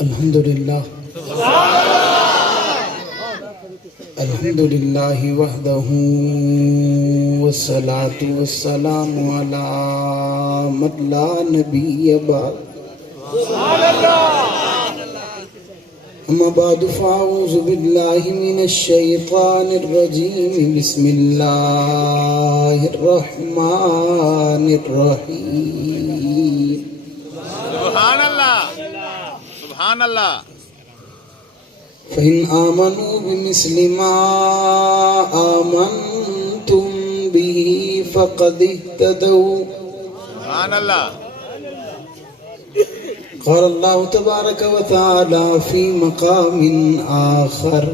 الحمدللہ الحمدللہ وحدہ والصلاة والسلام علی من لا نبی بعد اما بعد فاعوذ باللہ من الشیطان الرجیم بسم اللہ الرحمن الرحیم سبحان اللہ سبحان اللہ فَإِنْ آمَنُوا بِمِثْلِ مَا آمَنْتُمْ بِهِ فَقَدِ اهْتَدَوْا سبحان اللہ قال اللہ تبارک و تعالی فی مقام آخر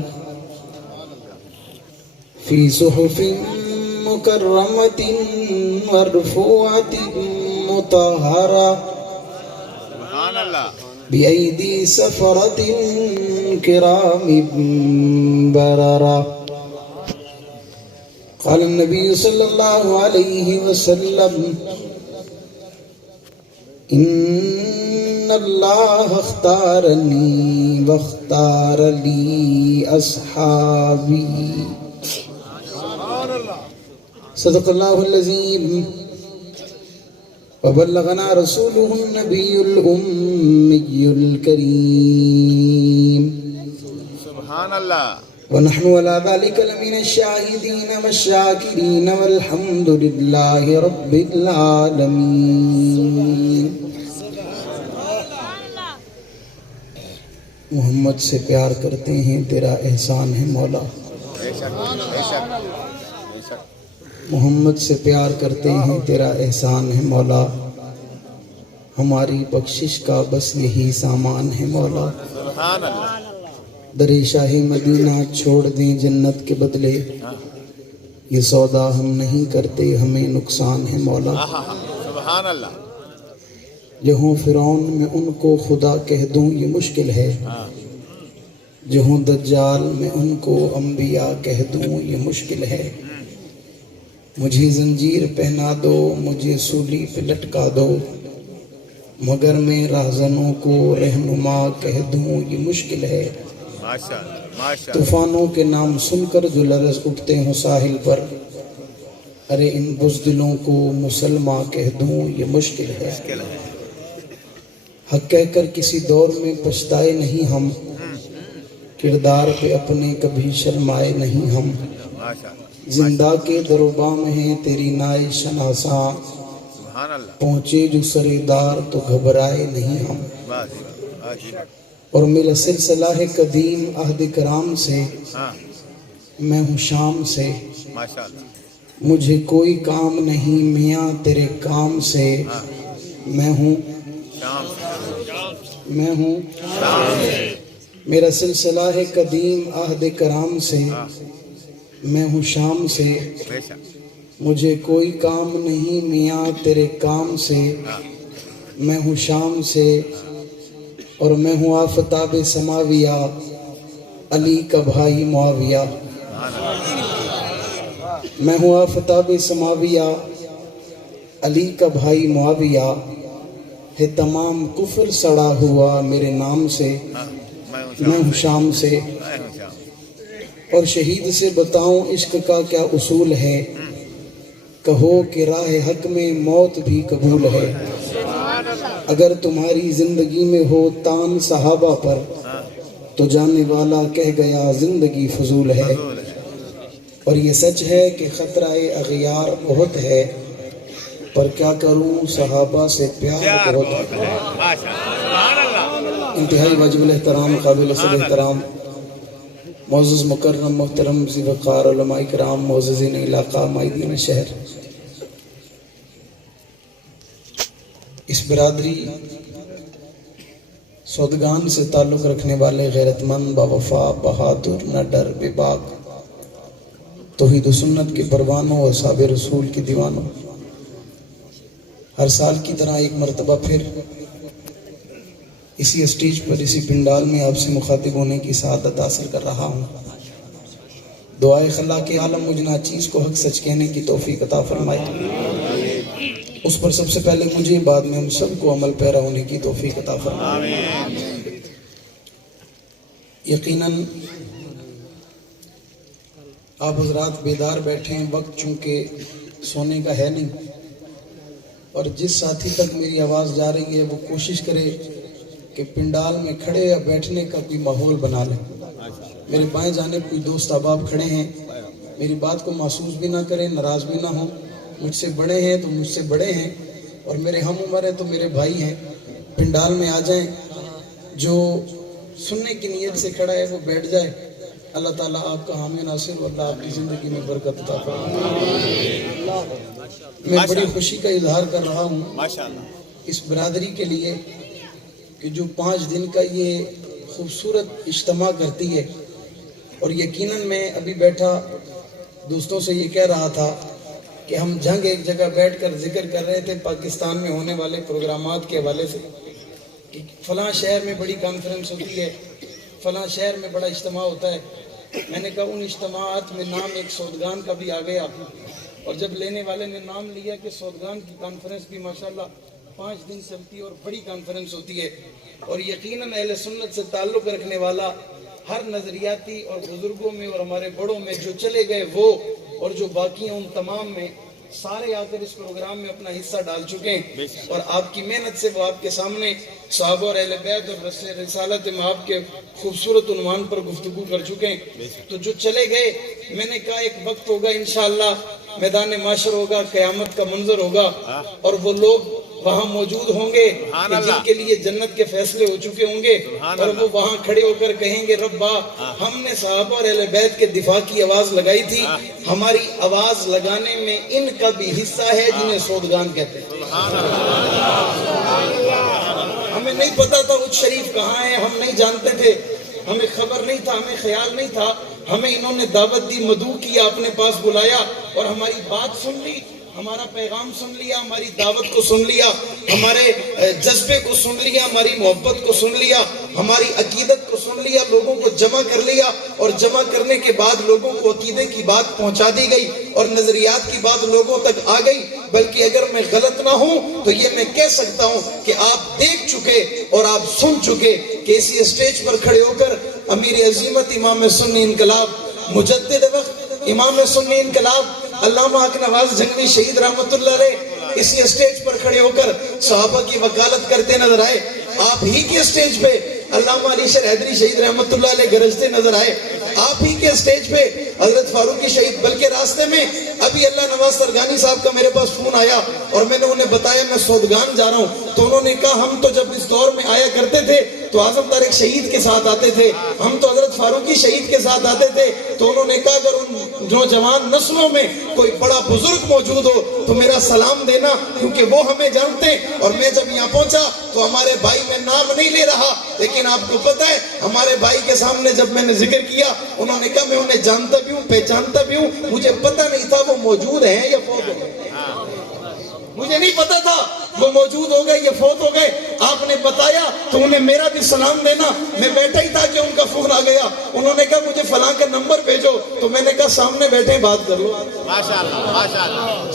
فی صحف مکرمۃ مرفوعۃ مطہرہ سبحان اللہ بأيدي سفرة كرام بررة قال النبي صلى الله عليه وسلم إن الله اختارني واختار لي أصحابي صدق الله العظيم وبلغنا رسوله النبي الأمي الكريم سبحان اللہ ونحن على ذلك لمن الشاهدين والشاكرين والحمد لله رب العالمين محمد سے پیار کرتے ہیں تیرا احسان ہے مولا بے شک بے شک بے شک محمد سے پیار کرتے ہیں تیرا احسان ہے مولا ہماری بخشش کا بس یہی سامان ہے مولا سبحان اللہ در شاہ مدینہ چھوڑ دیں جنت کے بدلے یہ سودا ہم نہیں کرتے ہمیں نقصان ہے مولا سبحان اللہ جہوں فرعون میں ان کو خدا کہہ دوں یہ مشکل ہے جہوں دجال میں ان کو انبیاء کہہ دوں یہ مشکل ہے مجھے زنجیر پہنا دو مجھے سولی پہ لٹکا دو مگر میں راہزنوں کو رہنما کہہ دوں یہ مشکل ہے ماشاء اللہ ماشاء اللہ طوفانوں کے نام سن کر جو لرز اٹھتے ہوں ساحل پر ارے ان بزدلوں کو مسلمہ کہہ دوں یہ مشکل ہے حق کہہ کر کسی دور میں پچھتائے نہیں ہم کردار پہ اپنے کبھی شرمائے نہیں ہم ماشاء اللہ زندہ کے دروبام ہیں تیری نائے شناساں سبحان اللہ پہنچے جو سردار تو گھبرائے نہیں ہم بس اور میرا سلسلہ ہے قدیم عہد کرام سے ہاں میں ہوں شام سے ماشاء اللہ مجھے کوئی کام نہیں میاں تیرے کام سے میں ہوں میرا سلسلہ ہے قدیم عہد کرام سے میں ہوں شام سے بے شک مجھے کوئی کام نہیں میاں تیرے کام سے میں ہوں شام سے اور میں ہوں آفتاب سماویہ علی کا بھائی معاویہ میں ہوں آفتاب سماویہ علی کا بھائی معاویہ ہے تمام کفر سڑا ہوا میرے نام سے میں ہوں شام سے اور شہید سے بتاؤں عشق کا کیا اصول ہے کہو کہ راہ حق میں موت بھی قبول ہے اگر تمہاری زندگی میں ہو تان صحابہ پر تو جانے والا کہہ گیا زندگی فضول ہے اور یہ سچ ہے کہ خطرہ اغیار بہت ہے پر کیا کروں صحابہ سے پیار بہت ہے انتہائی واجب الاحترام قابل صد احترام معزز مکرم محترم ذی وقار علماء کرام معززین علاقہ مائدین شہر اس برادری سودگان سے تعلق رکھنے والے غیرت مند باوفا بہادر نہ ڈر بے باک توحید و سنت کے پروانوں اور اصحاب رسول کے دیوانوں ہر سال کی طرح ایک مرتبہ پھر اسی اسٹیج پر اسی پنڈال میں آپ سے مخاطب ہونے کی سعادت حاصل کر رہا ہوں دعائے خلا کے عالم مجھ ناچیز کو حق سچ کہنے کی توفیق عطا فرمائے اس پر سب سے پہلے مجھے بعد میں ہم سب کو عمل پیرا ہونے کی توفیق عطا فرمائے۔ یقیناً آپ حضرات بیدار بیٹھے ہیں، وقت چونکہ سونے کا ہے نہیں، اور جس ساتھی تک میری آواز جا رہی ہے وہ کوشش کرے کہ پنڈال میں کھڑے یا بیٹھنے کا کوئی ماحول بنا لیں۔ میرے بائیں جانب کوئی دوست احباب کھڑے ہیں، میری بات کو محسوس بھی نہ کریں، ناراض بھی نہ ہوں۔ مجھ سے بڑے ہیں تو مجھ سے بڑے ہیں، اور میرے ہم عمر ہیں تو میرے بھائی ہیں۔ پنڈال میں آ جائیں، جو سننے کی نیت سے کھڑا ہے وہ بیٹھ جائے۔ اللہ تعالیٰ آپ کا حامی ناصر اور اللہ آپ کی زندگی میں برکت عطا فرمائے۔ میں بڑی خوشی کا اظہار کر رہا ہوں اس برادری کے لیے کہ جو 5 دن کا یہ خوبصورت اجتماع کرتی ہے، اور یقیناً میں ابھی بیٹھا دوستوں سے یہ کہہ رہا تھا کہ ہم جنگ ایک جگہ بیٹھ کر ذکر کر رہے تھے پاکستان میں ہونے والے پروگرامات کے حوالے سے کہ فلاں شہر میں بڑی کانفرنس ہوتی ہے، فلاں شہر میں بڑا اجتماع ہوتا ہے۔ میں نے کہا ان اجتماعات میں نام ایک سودگان کا بھی آ گیا، اور جب لینے والے نے نام لیا کہ سودگان کی کانفرنس بھی ماشاءاللہ 5 دن چلتی ہے اور بڑی کانفرنس ہوتی ہے، اور یقیناً اہل سنت سے تعلق رکھنے والا ہر نظریاتی اور بزرگوں میں اور ہمارے بڑوں میں جو چلے گئے وہ اور جو باقی ہیں ان تمام میں سارے آ کر اس پروگرام میں اپنا حصہ ڈال چکے ہیں، اور آپ کی محنت سے وہ آپ کے سامنے صحابہ اور اہل بیت اور رسالت مآب کے خوبصورت عنوان پر گفتگو کر چکے ہیں۔ تو جو چلے گئے، میں نے کہا ایک وقت ہوگا انشاءاللہ میدان معاشر ہوگا، قیامت کا منظر ہوگا، اور وہ لوگ وہاں موجود ہوں گے کہ جن کے لیے جنت کے فیصلے ہو چکے ہوں گے، اور وہ وہاں کھڑے ہو کر کہیں گے ربا ہم نے صحابہ اور اہل بیت کے دفاع کی آواز لگائی تھی، ہماری آواز لگانے میں ان کا بھی حصہ ہے جنہیں سودگان کہتے ہیں۔ ہمیں نہیں پتا تھا اچ شریف کہاں ہے، ہم نہیں جانتے تھے، ہمیں خبر نہیں تھا، ہمیں خیال نہیں تھا، ہمیں انہوں نے دعوت دی، مدعو کیا، اپنے پاس بلایا اور ہماری بات سن لی، ہمارا پیغام سن لیا، ہماری دعوت کو سن لیا، ہمارے جذبے کو سن لیا، ہماری محبت کو سن لیا، ہماری عقیدت کو سن لیا، لوگوں کو جمع کر لیا، اور جمع کرنے کے بعد لوگوں کو عقیدے کی بات پہنچا دی گئی اور نظریات کی بات لوگوں تک آ گئی۔ بلکہ اگر میں غلط نہ ہوں تو یہ میں کہہ سکتا ہوں کہ آپ دیکھ چکے اور آپ سن چکے کہ اسی اسٹیج پر کھڑے ہو کر امیر عظیمت امام سنی انقلاب مجدد وقت امام سنی انقلاب علامہ حق نواز جنگوی شہید رحمۃ اللہ علیہ اسی اسٹیج پر کھڑے ہو کر صحابہ کی وکالت کرتے نظر آئے۔ آپ ہی کے اسٹیج پہ علامہ علی شیر حیدری شہید رحمۃ اللہ علیہ گرجتے نظر آئے۔ آپ ہی کے اسٹیج پہ حضرت فاروقی شہید، بلکہ راستے میں ابھی اللہ نواز سرگانی صاحب کا میرے پاس فون آیا اور میں نے انہیں بتایا میں سودگان جا رہا ہوں، تو انہوں نے کہا ہم تو جب اس دور میں آیا کرتے تھے تو اعظم طارق شہید کے ساتھ آتے تھے، ہم تو حضرت فاروقی شہید کے ساتھ آتے تھے۔ تو انہوں نے کہا اگر ان نوجوان نسلوں میں کوئی بڑا بزرگ موجود ہو تو میرا سلام دینا، کیونکہ وہ ہمیں جانتے ہیں۔ اور میں جب یہاں پہنچا تو ہمارے بھائی میں نام نہیں لے رہا، لیکن آپ کو پتہ ہے ہمارے بھائی کے سامنے جب میں نے ذکر کیا انہوں نے کہا میں انہیں جانتا بھی ہوں، پہچانتا بھی ہوں، مجھے پتہ نہیں تھا وہ موجود ہیں یا فوت ہو گئے، مجھے نہیں پتا تھا وہ موجود ہو گئے یا فوت ہو گئے۔ آپ نے بتایا تو انہیں میرا بھی سلام دینا۔ میں بیٹھا ہی تھا کہ ان کا فون آ گیا، انہوں نے کہا مجھے فلاں کا نمبر بھیجو، تو میں نے کہا سامنے بیٹھے بات کر لو،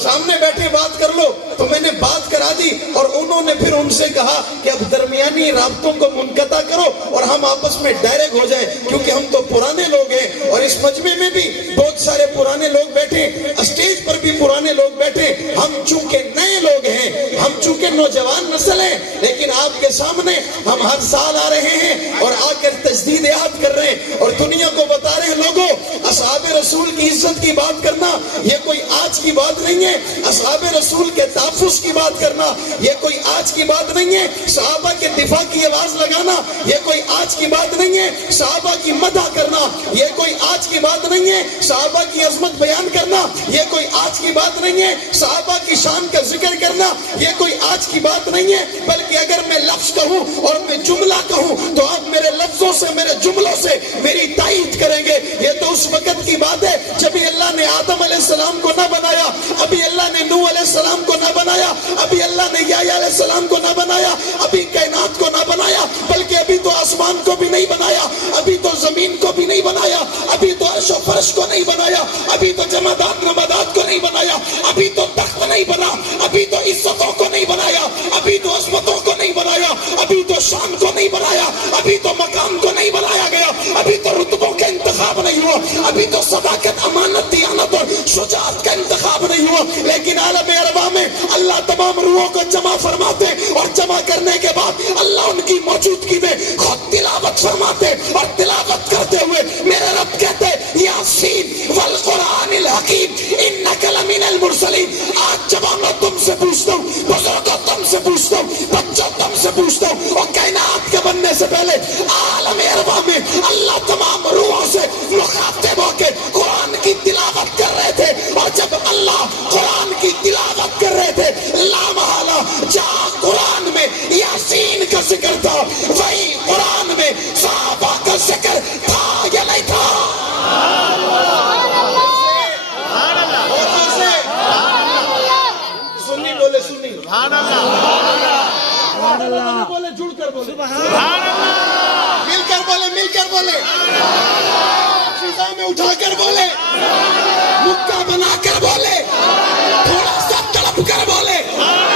سامنے بیٹھے بات کر لو، تو میں نے بات کرا دی، اور انہوں نے پھر ان سے کہا کہ اب درمیانی رابطوں کو منقطع کرو اور ہم آپس میں ڈائریکٹ ہو جائیں، کیونکہ ہم تو پرانے لوگ ہیں اور اس مجمع میں بھی بہت سارے پرانے لوگ بیٹھے، اسٹیج پر بھی پرانے لوگ بیٹھے، ہم چونکہ نئے لوگ ہیں، ہم چونکہ نوجوان نسل ہیں، لیکن آپ کے سامنے ہم ہر سال آ رہے ہیں اور آ کر تجدید یاد کر رہے ہیں اور دنیا کو بتا رہے ہیں لوگوں اصحاب رسول کی عزت کی بات کرنا یہ کوئی آج کی بات نہیں ہے، اصحاب رسول کے تحفظ کی بات کرنا یہ کوئی آج کی بات نہیں ہے، صحابہ کے دفاع کی آواز لگانا یہ کوئی آج کی بات نہیں ہے، صحابہ کی مدح کرنا یہ کوئی آج کی بات نہیں ہے، صحابہ کی عظمت بیان کرنا یہ کوئی آج کی بات نہیں ہے، صحابہ کی شان کا ذکر کرنا یہ کوئی آج کی بات نہیں ہے، بلکہ اگر میں لفظ کہوں اور میں جملہ کہوں تو آپ میرے لفظوں سے میرے جملوں سے میری تائید کریں گے۔ یہ تو اس وقت کی بات ہے جب اللہ نے آدم علیہ السلام کو نہ بنایا، ابھی اللہ نے نوح علیہ السلام کو نہ بنایا، ابھی اللہ نے یحییٰ علیہ السلام کو نہ بنایا، ابھی کائنات کو نہ بنایا، بلکہ ابھی تو آسمان کو بھی نہیں بنایا، ابھی تو زمین کو بھی نہیں بنایا، ابھی تو عرش و فرش کو نہیں بنایا، ابھی تو جمادات نباتات کو نہیں بنایا، ابھی تو تخت نہیں بنا، ابھی تو عزت شان کو نہیں بڑھایا, ابھی تو مقام کو نہیں بڑھایا گیا, ابھی تو رتبوں کا انتخاب نہیں ہوا, ابھی تو صداقت, امانت, دیانت اور شجاعت کا انتخاب نہیں ہوا. لیکن عالم ارواح میں اللہ تمام روحوں کو جمع فرماتے, اور جمع کرنے کے بعد اللہ ان کی موجودگی میں خود تلاوت فرماتے, اور تلاوت کرتے ہوئے میرے رب کہتے یاسین والقرآن الحکیم انک لمن المرسلین. آج جوانوں تم سے پوچھتا ہوں, بزرگوں تم سے پوچھتا ہوں, بچوں تم سے پوچھتا ہوں, اور کائنات کے بننے سے پہلے عالم ارواح میں اللہ تمام روحوں سے مخاطب ہو کے قرآن کی تلاوت کر رہے تھے, اور جب اللہ قرآن کی تلاوت کر رہے تھے لا محالہ جہاں قرآن میں یاسین کا ذکر تھا وہی قرآن میں صحابہ کا ذکر تھا یا نہیں تھا؟ سنی بولے, سنی بولے, جڑ کر بولے, مل کر بولے, مل کر بولے, فضا میں اٹھا کر بولے, مکہ بنا کر بولے, تھوڑا سا تڑپ کر بولے,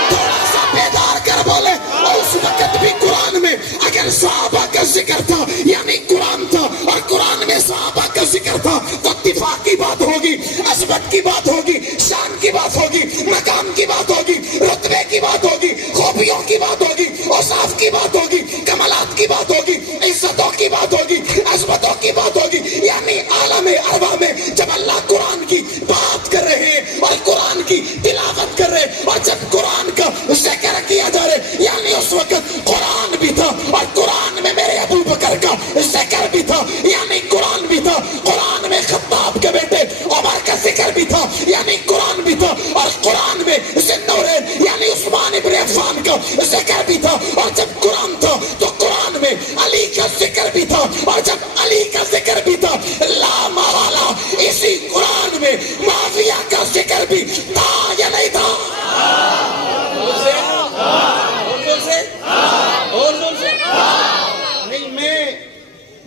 تھوڑا سا بیدار کر بولے. اور اس وقت بھی قرآن میں اگر صحابہ کا ذکر تھا یعنی قرآن تھا اور قرآن میں صحابہ کا ذکر تھا تو اتفاق کی بات ہوگی, عظمت کی بات ہوگی, شان کی بات ہوگی, مقام کی بات ہوگی, رتبے کی بات ہوگی, خوبیوں کی بات ہوگی, اوصاف کی بات ہوگی, کمالات کی بات ہوگی, عزتوں کی بات ہوگی, عظمتوں کی بات ہوگی. یعنی عالم ارواح میں جب اللہ قرآن کی بات کر رہے ہیں اور قرآن کی تلاوت کر رہے ہیں, اور جب قرآن کا ذکر کیا جا رہا ہے یعنی اس وقت قرآن بھی تھا, اور قرآن میں میرے ابو بکر کا ذکر بھی تھا یعنی قرآن بھی تھا, قرآن میں خطاب کے بیٹے عمر کا ذکر بھی تھا یعنی قرآن بھی تھا, اور قرآن میں ذوالنورین یعنی عثمان ابن عفان کا ذکر بھی تھا, اور جب قرآن تھا تو قرآن میں علی کا ذکر بھی تھا, اور جب علی کا ذکر بھی تھا لا محالہ اسی قرآن میں معاویہ کا ذکر بھی تھا یا نہیں تھا؟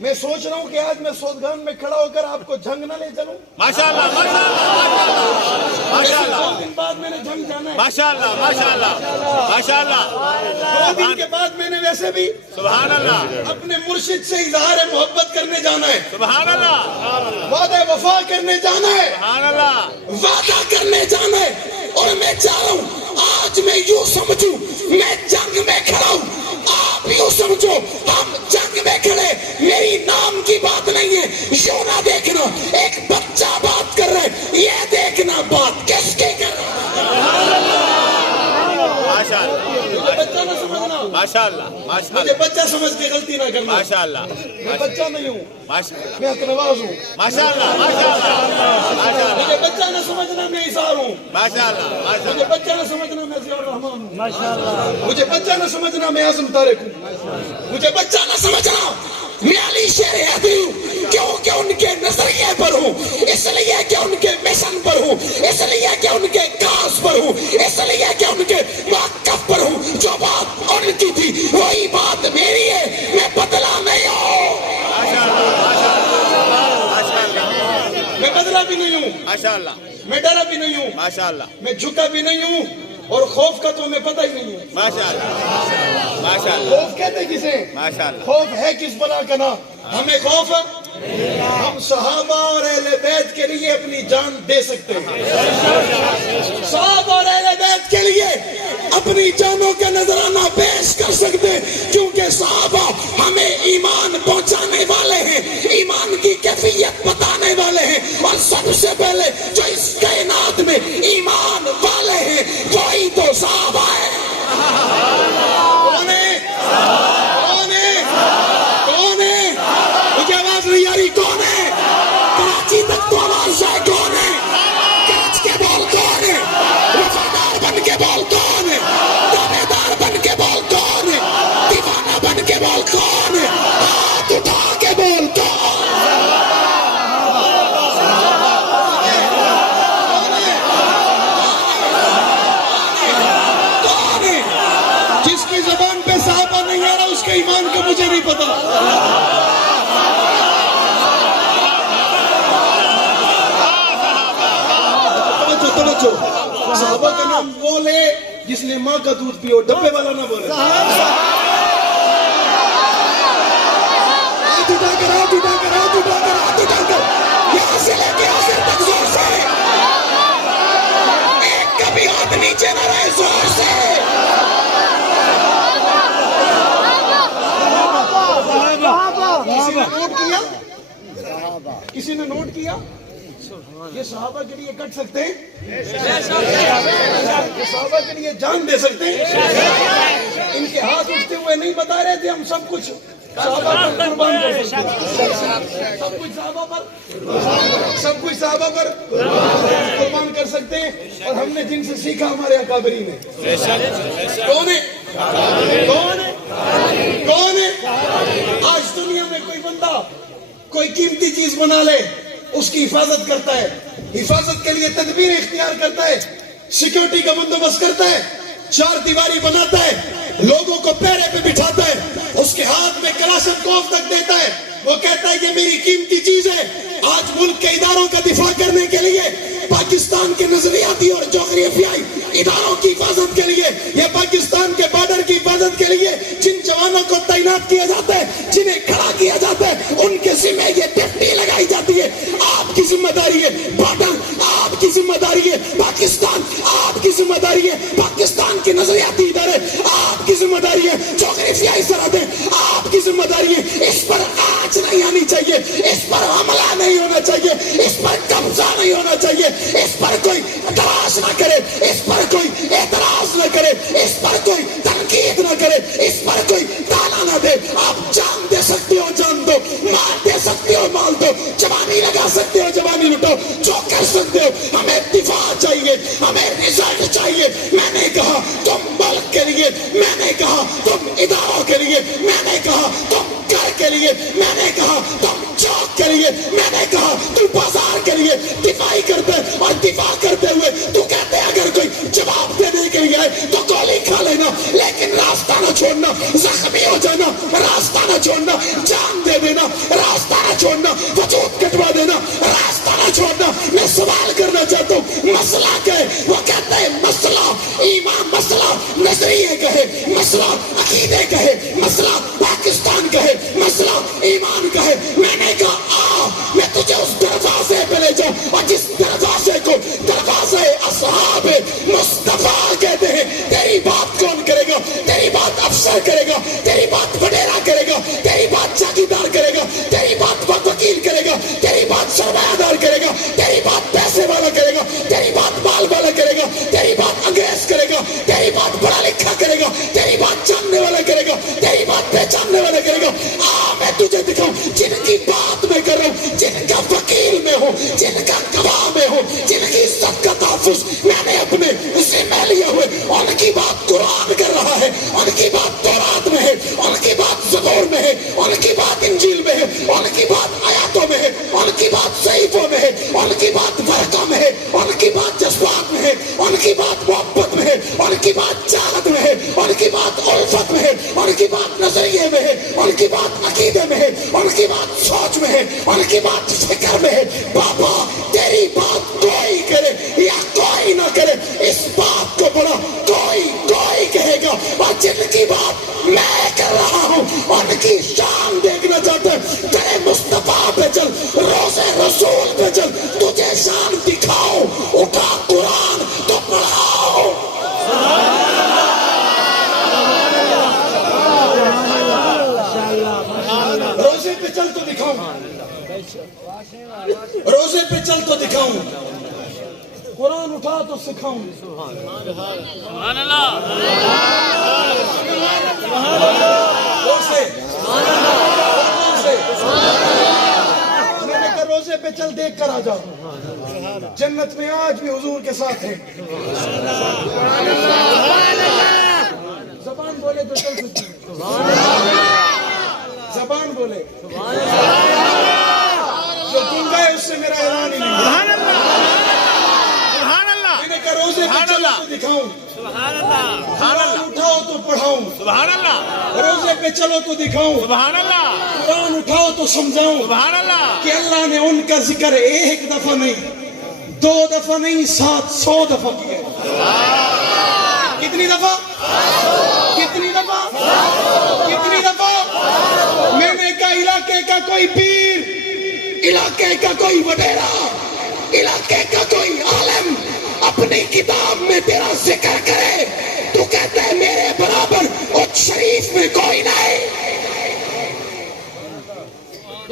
میں سوچ رہا ہوں کہ آج میں سودگان میں کھڑا ہو کر آپ کو جنگ نہ لے چلوں. ماشاءاللہ, ماشاءاللہ, ماشاءاللہ, 2 دن بعد میں نے جنگ جانا ہے, ماشاءاللہ, ماشاءاللہ, ماشاءاللہ, 2 دن کے بعد میں نے ویسے بھی سبحان اللہ, اپنے مرشد سے اظہار محبت کرنے جانا ہے, سبحان اللہ, وعدہ وفا کرنے جانا ہے, سبحان اللہ, وعدہ کرنے جانا ہے. اور میں چاہ رہا ہوں آج میں یوں سمجھوں میں جنگ میں کھڑا ہوں, آپ یوں سمجھو ہم جنگ میں کھڑے. میری نام کی بات نہیں ہے, یوں نہ دیکھنا ایک بچہ بات کر رہا ہے, یہ دیکھنا بات کس کے کر رہا ہے. بچہ نہ سمجھنا, ماشاءاللہ, مجھے ماشاءاللہ, بچہ سمجھ کے غلطی نہ کرنا. ماشاءاللہ, میں بچہ نہیں ہوں, ماشاءاللہ, میں حق نواز ہوں. ماشاءاللہ, ماشاءاللہ, مجھے بچہ نہ سمجھنا میں اظہار ہوں, ماشاءاللہ, مجھے بچہ نہ سمجھنا میں ضیاء الرحمان ہوں, مجھے بچہ نہ سمجھنا میں اعظم طارق ہوں, مجھے بچہ نہ سمجھنا میں علی شیر حیدری ہوں. کیوں کہ ان کے نظریے پر ہوں, اس لیے کہ ان کے مشن پر ہوں, اس لیے کہ ان کے کاز پر ہوں, اس لیے کہ ان کے موقف پر ہوں. جو بات ان کی تھی وہی بات میری ہے, میں بدلا نہیں ہوں, میں بدلا بھی نہیں ہوں, ماشاءاللہ, میں ڈرا بھی نہیں ہوں, ماشاءاللہ, میں جھکا بھی نہیں ہوں, اور خوف کا تو ہمیں پتہ ہی نہیں ہے. ماشاءاللہ, ماشاءاللہ, خوف کہتے کسے؟ ماشاءاللہ, خوف ہے کس بلا کا نام؟ ہمیں خوف, ہم صحابہ اور اہل بیت کے لیے اپنی جان دے سکتے ہیں, صحابہ اور اہل بیت کے لیے اپنی جانوں کا نذرانہ پیش کر سکتے ہیں, کیونکہ صحابہ ہمیں ایمان پہنچانے والے ہیں, ایمان کی کیفیت بتانے والے ہیں, اور سب سے پہلے جو اس کائنات میں ایمان والے ہیں وہی تو صحابہ ہے. کون ہے؟ کون ہے؟ کون ہے؟ مجھے آواز نہیں آ رہی, کون ہے؟ کراچی تک تو آواز جائے, کون ہے؟ کراچ کے بول کون ہے؟ وفادار بن کے بول کون ہے؟ دعویدار بن کے بول کون ہے؟ دیوانہ بن کے بول کون ہے؟ ہاتھ اٹھا کے بول کون؟ کون ہے؟ جس کی زبان پہ صحابہ نہیں آ رہا اس کے ایمان کا مجھے نہیں پتا. صحابہ کا نام وہ لے جس نے ماں کا دودھ پیو, ڈبے والا نہ بولے. کسی نے نوٹ کیا یہ صحابہ کے لیے کٹ سکتے ہیں, یہ صحابہ کے لیے جان دے سکتے ہیں. ان کے ہاتھ اٹھتے ہوئے نہیں بتا رہے تھے ہم سب کچھ صحابہ پر قربان کر سکتے ہیں, سب کچھ صحابہ پر قربان کر سکتے ہیں. اور ہم نے جن سے سیکھا ہمارے اکابرین نے, کون ہے؟ آج دنیا میں کوئی بندہ کوئی قیمتی چیز بنا لے, اس کی حفاظت کرتا ہے, حفاظت کے لیے تدبیر اختیار کرتا ہے, سیکیورٹی کا بندوبست کرتا ہے, چار دیواری بناتا ہے, لوگوں کو پیرے پہ بٹھاتا ہے, اس کے ہاتھ میں کلاشنکوف تک دیتا ہے, وہ کہتا ہے یہ میری قیمتی چیز ہے. آج ملک کے اداروں کا دفاع کرنے کے لیے, پاکستان کے نظریاتی اور جغرافیائی اداروں کی حفاظت کے لیے, یا پاکستان کے بارڈر کی حفاظت کے لیے جن جوانوں کو تعینات کیا جاتا ہے, جنہیں کھڑا کیا جاتا ہے, ان کے ذمہ یہ ڈیوٹی لگائی جاتی ہے. آپ کی ذمہ داری ہے بارڈر, آپ کی ذمہ داری ہے پاکستان, آپ کی ذمہ داری ہے پاکستان کے نظریاتی ادارے, آپ کی ذمہ داری ہے جغرافیائی سرحدیں, آپ کی ذمہ داری ہے. اس پر آنچ نہیں آنی چاہیے, اس پر حملہ نہیں ہونا چاہیے, اس پر قبضہ نہیں ہونا چاہیے, اس پر کوئی تلاش نہ کرے, اس پر کوئی اعتراض نہ کرے, اس پر کوئی تنقید نہ کرے, اس پر کوئی تانا نہ دے. آپ جان دے سکتے ہو جان دو, مال دے سکتے ہو مال دو, جوانی لگا سکتے ہو جوانی لٹو, جو کر سکتے ہو. ہمیں دفاع چاہیے, ہمیں رزلٹ چاہیے. میں نے کہا تم ملک کے لیے, میں نے کہا تم اداروں کے لیے, میں نے کہا تم گھر کے لیے, میں نے کہا تم چوک کے لیے, میں نے کہا تم بازار کے لیے دفاعی کرتے, اور دفاع کرتے ہوئے تو کہتے اگر کوئی جواب دینے کے لیے آئے تو گولی کھا لینا, لیکن راستہ نہ چھوڑنا, زخمی ہو جانا, راستہ نہ چھوڑنا, جان دے دینا, راستہ نہ چھوڑنا, وجود کٹوا دینا, راستہ نہ چھوڑنا. میں سوال کرنا چاہتا ہوں مسئلہ کیا ہے؟ وہ کہتا ہے مسئلہ ایمان, مسئلہ نظریے کا ہے, مسئلہ عقیدے کا ہے, مسئلہ پاکستان کا ہے, مسئلہ ایمان کا ہے. میں نے کہا میں تجھے اس دروازے پہ لے جاؤں, اور جس دروازے کو دروازے اصحاب مصطفیٰ کہتے ہیں. تیری بات کون کرے گا؟ تیری بات افسر کرے گا, تیری بات وڈیرا کرے گا, تیری بات چاکیدار کرے گا, تیری بات وکیل کرے گا, تیری بات سرمایہ دار کرے گا, تیری بات پیسے والا کرے گا, تیری بات مال والا کرے گا, تیری بات انگریز کرے گا, تیری بات پڑھا لکھا کرے گا, تیری بات جاننے والا کرے گا, تیری بات پہچاننے والا کرے گا. میں تجھے دکھاؤں جن کی بات میں کر رہا ہوں, جن کا وکیل میں ہوں, جن کا گواہ میں ہوں, جن کی عزت کا تحفظ میں نے اپنے ذمہ لیے ہوئے, ان کی بات قرآن کر رہا ہے, ان کی بات تورات میں ہے, ان کی بات زبور میں ہے, ان کی بات انجیل میں ہے, ان کی بات آیاتوں میں ہے, ان کی بات صحیفوں میں ہے, ان کی بات ورقہ میں ہے, ان کی بات جذبات میں ہے, ان کی بات محبت میں ہے, ان کی بات چاہت میں ہے, ان کی بات الفت میں ہے, ان کی بات نظریے میں ہے, ان کی بات عقیدے میں ہے, ان کی بات سوچ میں ہے, ان کی بات فکر میں ہے. بابا تیری بات کوئی کرے یا کوئی نہ کرے, اس بات کو بڑا کوئی کہے گا, اور جن کی بات میں کر رہا ہوں ان کی شان دیکھنا چاہتا ہے. تیرے مصطفیٰ پہ چل, روزے رسول پہ چل, تجھے شان دکھاؤ, اٹھا قرآن تو پڑھاؤ. روزے پہ چل تو دکھاؤں, روزے پہ چل تو دکھاؤں, قرآن اٹھا تو سکھاؤں. سبحان اللہ, میں نے کہا روزے پہ چل دیکھ کر آ جاؤ, جنت میں آج بھی حضور کے ساتھ ہے. زبان بولے تو چل سکتی, زبان بولے, جو گنگا ہے اس سے میرا اعلان ہی نہیں. سبحان اللہ, میں نے کہا روزے پہ چل تو دکھاؤں, سبحان اللہ, قرآن اٹھاؤ تو پڑھاؤں, سبحان اللہ, روزے پہ چلو تو دکھاؤں, سبحان اللہ, قرآن اٹھاؤ تو سمجھاؤں سبحان اللہ. کہ اللہ نے ان کا ذکر ایک دفعہ نہیں, 2 دفعہ نہیں, 700 دفعہ کیا. کتنی دفعہ, کتنی دفعہ, کتنی دفعہ. میں نے کہا علاقے کا کوئی پیر, علاقے کا کوئی وڈیرا, علاقے کا کوئی عالم اپنی کتاب میں تیرا ذکر کرے تو کہتا ہے میرے برابر اچ شریف میں کوئی نہیں.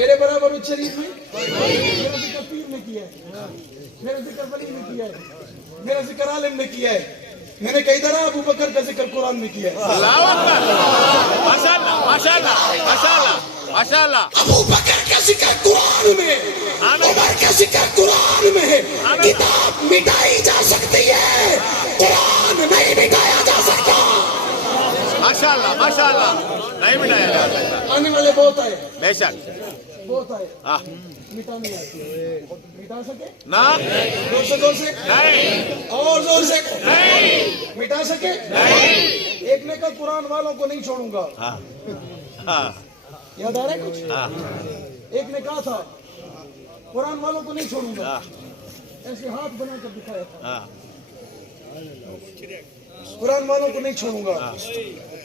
میرے برابر اچھ شریف میں میرا ذکر پیر نے کیا ہے، میرا ذکر ولی نے کیا ہے، میرا ذکر عالم نے کیا ہے، میں نے کئی طرح ابو بکر کا ذکر قرآن میں کیا ہے۔ اللہ اکبر، ماشاءاللہ ماشاءاللہ ماشاءاللہ ماشاءاللہ۔ ابو بکر کا ذکر قرآن میں، عمر کا ذکر قرآن میں ہے۔ کتاب مٹائی جا سکتی ہے، قرآن نہیں مٹایا جا سکتا۔ ماشاءاللہ ماشاءاللہ، نہیں مٹایا جا سکتا۔ آنے والے بہت آئے، بے شک، بہت آئے، ہاں مٹا نہیں آتے، مٹا سکے نہ زور سے نہیں اور زور سے نہیں مٹا سکے نہیں۔ ایک نے کہا قرآن والوں کو نہیں چھوڑوں گا، ہاں ہاں یاد آ رہا ہے کچھ؟ ہاں ایک نے کہا تھا قرآن والوں کو نہیں چھوڑوں گا، ایسے ہاتھ بنا کر دکھایا تھا، ہاں قرآن والوں کو نہیں چھوڑوں گا۔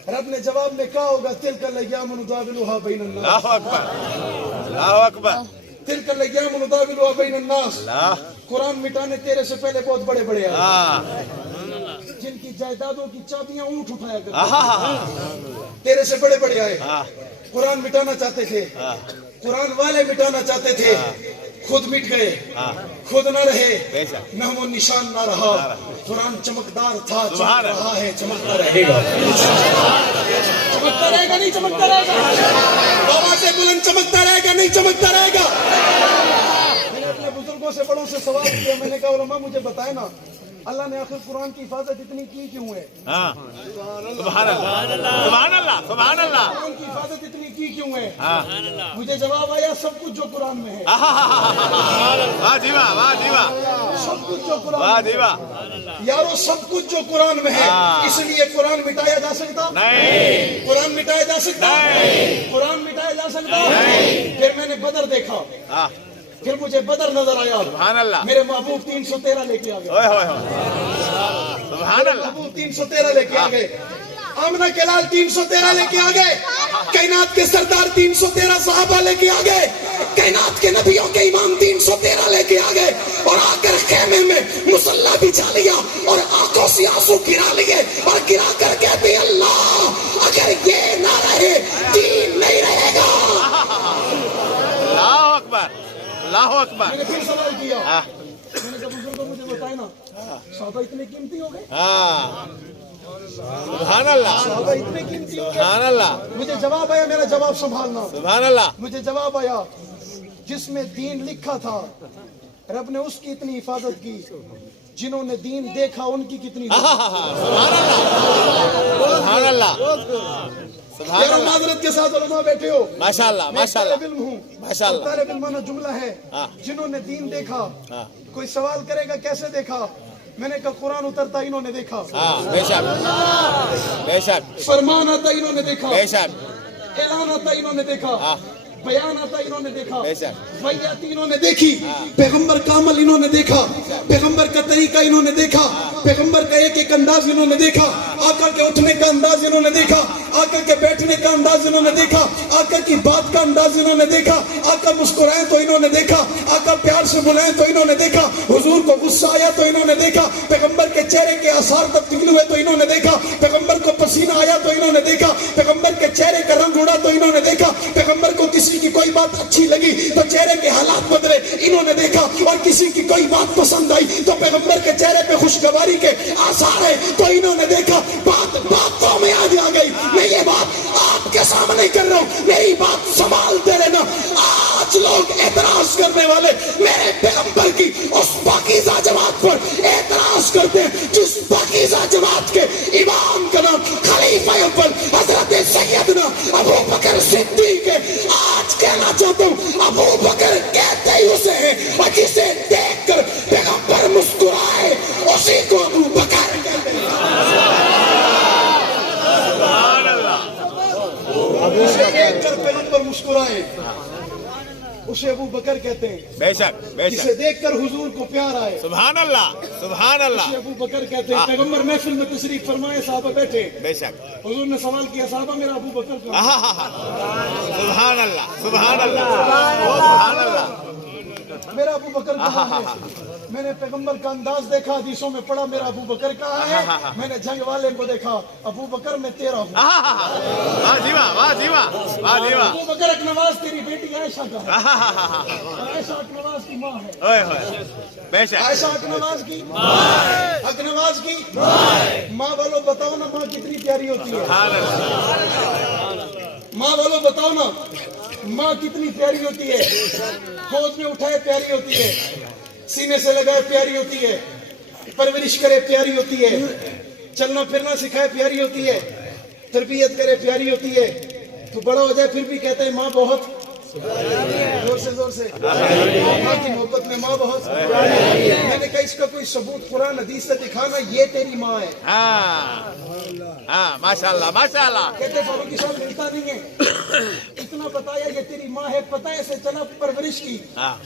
رب نے جواب میں کہا ہوگا تلک الایام نداولها بین الناس، اللہ اکبر اللہ اکبر تلک الایام نداولها بین الناس۔ اللہ، قرآن مٹانے تیرے سے پہلے بہت بڑے بڑے آئے ہاں جن کی جائیدادوں کی چابیاں اونٹ اٹھایا کرتے، ہاں تیرے سے بڑے بڑے آئے، ہاں قرآن مٹانا چاہتے تھے، ہاں قرآن والے مٹانا چاہتے تھے، خود مٹ گئے، ہاں، خود نہ رہے، بے شک، نام و نشان نہ رہا۔ قرآن چمکدار تھا، سبحان چمک رہا ہے، چمکتا رہے گا، چمکتا رہے گا نہیں چمکتا رہے گا، بابا سے بلند چمکتا رہے گا نہیں چمکتا رہے گا۔ میں نے اپنے بزرگوں سے بڑوں سے سوال کیا، میں نے کہا علماء مجھے بتائے نا اللہ نے آخر قرآن کی حفاظت اتنی کی کیوں ہے؟ ہاں سبحان اللہ سبحان اللہ سبحان اللہ، قرآن کی حفاظت اتنی کی کیوں ہے؟ ہاں مجھے جواب آیا سب کچھ جو قرآن میں ہے، واہ جی واہ، واہ جی واہ، سب کچھ جو واہ قرآن میں جی واہ، ہے، یارو سب کچھ جو قرآن میں ہے، اس لیے قرآن مٹایا جا سکتا؟ نہیں قرآن مٹایا جا سکتا؟ نہیں، قرآن مٹایا جا سکتا؟ نہیں۔ پھر میں نے بدر دیکھا، ہاں پھر مجھے بدر نظر آیا، سبحان اللہ، میرے محبوب 313 لے کے آ گئے، اوئے ہوئے ہوئے، سبحان اللہ، محبوب 313 لے کے آ گئے، آمنہ کے لال 313 لے کے آ گئے، کائنات کے سردار 313 صحابہ لے کے آ گئے، کائنات کے نبیوں کے امام 313 لے کے آ گئے، اور آ کر خیمے میں مصلی بچھا لیا اور آنکھوں سے آنسو گرا لیے اور گرا کر کہتے اللہ اگر یہ نہ رہے دین نہیں رہے گا۔ اللہ اکبر اللہ اکبر، میں نے پھر سوال کیا، ہاں میں نے کہا بزرگوں مجھے بتائے نا صحابہ اتنے قیمتی ہو گئے، ہاں سبحان اللہ صحابہ اتنے قیمتی ہو گئے؟ سبحان اللہ مجھے جواب آیا، میرا جواب سنبھالنا، سبحان اللہ، مجھے جواب آیا جس میں دین لکھا تھا رب نے اس کی اتنی حفاظت کی، جنہوں نے دین دیکھا ان کی کتنی سبحان اللہ سبحان یار اللہ، معذرت کے ساتھ علماء بیٹھے ہو، ماشاء اللہ میں ماشاء طالب اللہ علم ہوں، ماشاء اللہ، طالب علمانہ جملہ ہے، ہاں۔ جنہوں نے دین دیکھا، ہاں کوئی سوال کرے گا کیسے دیکھا، میں نے کہا قرآن اترتا انہوں نے دیکھا، ہاں بے شک بے شک فرمان آتا انہوں نے دیکھا، بے شک، اعلان آتا انہوں نے دیکھا، ہاں بیان آتا انہوں نے دیکھا، بے شک، وحی آتی انہوں نے دیکھی، پیغمبر کا عمل انہوں نے دیکھا، پیغمبر کا طریقہ انہوں نے دیکھا، پیغمبر کا ایک ایک انداز انہوں نے دیکھا، آقا کے اٹھنے کا انداز انہوں نے دیکھا، آقا کے بیٹھنے کا انداز انہوں نے دیکھا، آقا کی بات کا انداز انہوں نے دیکھا، آقا مسکرائے تو انہوں نے دیکھا، آقا پیار سے بلائے تو انہوں نے دیکھا، حضور کو غصہ آیا تو انہوں نے دیکھا، پیغمبر کے چہرے کے آثار تبدیل ہوئے تو انہوں نے دیکھا، پیغمبر کو پسینہ آیا تو انہوں نے دیکھا، پیغمبر کے چہرے کا رنگ اڑا تو انہوں نے دیکھا، پیغمبر کو کسی کی کوئی بات اچھی لگی تو چہرے کے حالات بدلے انہوں نے دیکھا، اور کسی کی کوئی بات پسند آئی تو پیغمبر کے چہرے پہ خوشگواری کے آثار ہے تو انہوں نے دیکھا۔ باتوں میں آج آ گئی، میں یہ بات آپ کے سامنے کر رہا ہوں، میری بات سنبھالتے رہنا۔ آج لوگ اعتراض کرنے والے میرے پیغمبر کی اس پاکیزہ جماعت پر اعتراض کرتے ہیں جس پاکیزہ جماعت کے امام کا نام خلیفہ اول حضرت سیدنا ابو بکر صدیق ہے۔ آج کہنا چاہتا ہوں ابو بکر کہتے ہی اسے ہیں، اور جسے دیکھ کر پیغمبر مسکرائے اسی کو ابو بکر کہتے ہیں۔ اسے دیکھ کر پیغمبر مسکرائے اسے ابو بکر کہتے ہیں، بے شک بے جسے شک، دیکھ کر حضور کو پیار آئے سبحان اللہ سبحان اللہ، اسے ابو بکر کہتے ہیں۔ پیغمبر محفل میں تشریف فرمائے، صحابہ بیٹھے، بے شک، حضور نے سوال کیا صحابہ میرا ابو بکر کہاں ہے؟ سبحان اللہ سبحان اللہ سبحان اللہ، میرا ابو بکر کہاں ہے؟ میں نے پیغمبر کا انداز دیکھا، حدیثوں میں پڑھا میرا ابو بکر کہاں ہے، میں نے جنگ والے کو دیکھا، ابو بکر میں تیرا ہوں۔ واہ جی واہ، واہ جی واہ، واہ جی واہ، ابو بکر اکنواز تیری بیٹی عائشہ کا ہے، عائشہ اکنواز کی ماں ہے، اوئے ہوئے، بے شک، عائشہ اکنواز کی اکنواز کی ماں بولو بتاؤ نا ماں کتنی پیاری ہوتی ہے، ماں بولو بتاؤ نا ماں کتنی پیاری ہوتی ہے، گود میں اٹھائے پیاری ہوتی ہے، سینے سے لگائے پیاری ہوتی ہے، پرورش کرے پیاری ہوتی ہے، چلنا پھرنا سکھائے پیاری ہوتی ہے، تربیت کرے پیاری ہوتی ہے، تو بڑا ہو جائے پھر بھی کہتے ہیں ماں بہت زور سے ماں کی محبت میں ماں بہت، میں نے کہا اس کا کوئی ثبوت قرآن حدیث سے دکھانا، یہ تیری ماں ہے، ہاں ماشاءاللہ ماشاءاللہ، کہتے فاروقی صاحب ملتا نہیں ہے، اتنا بتایا یہ تیری ماں ہے، پتہ ہے سے چلا پرورش کی،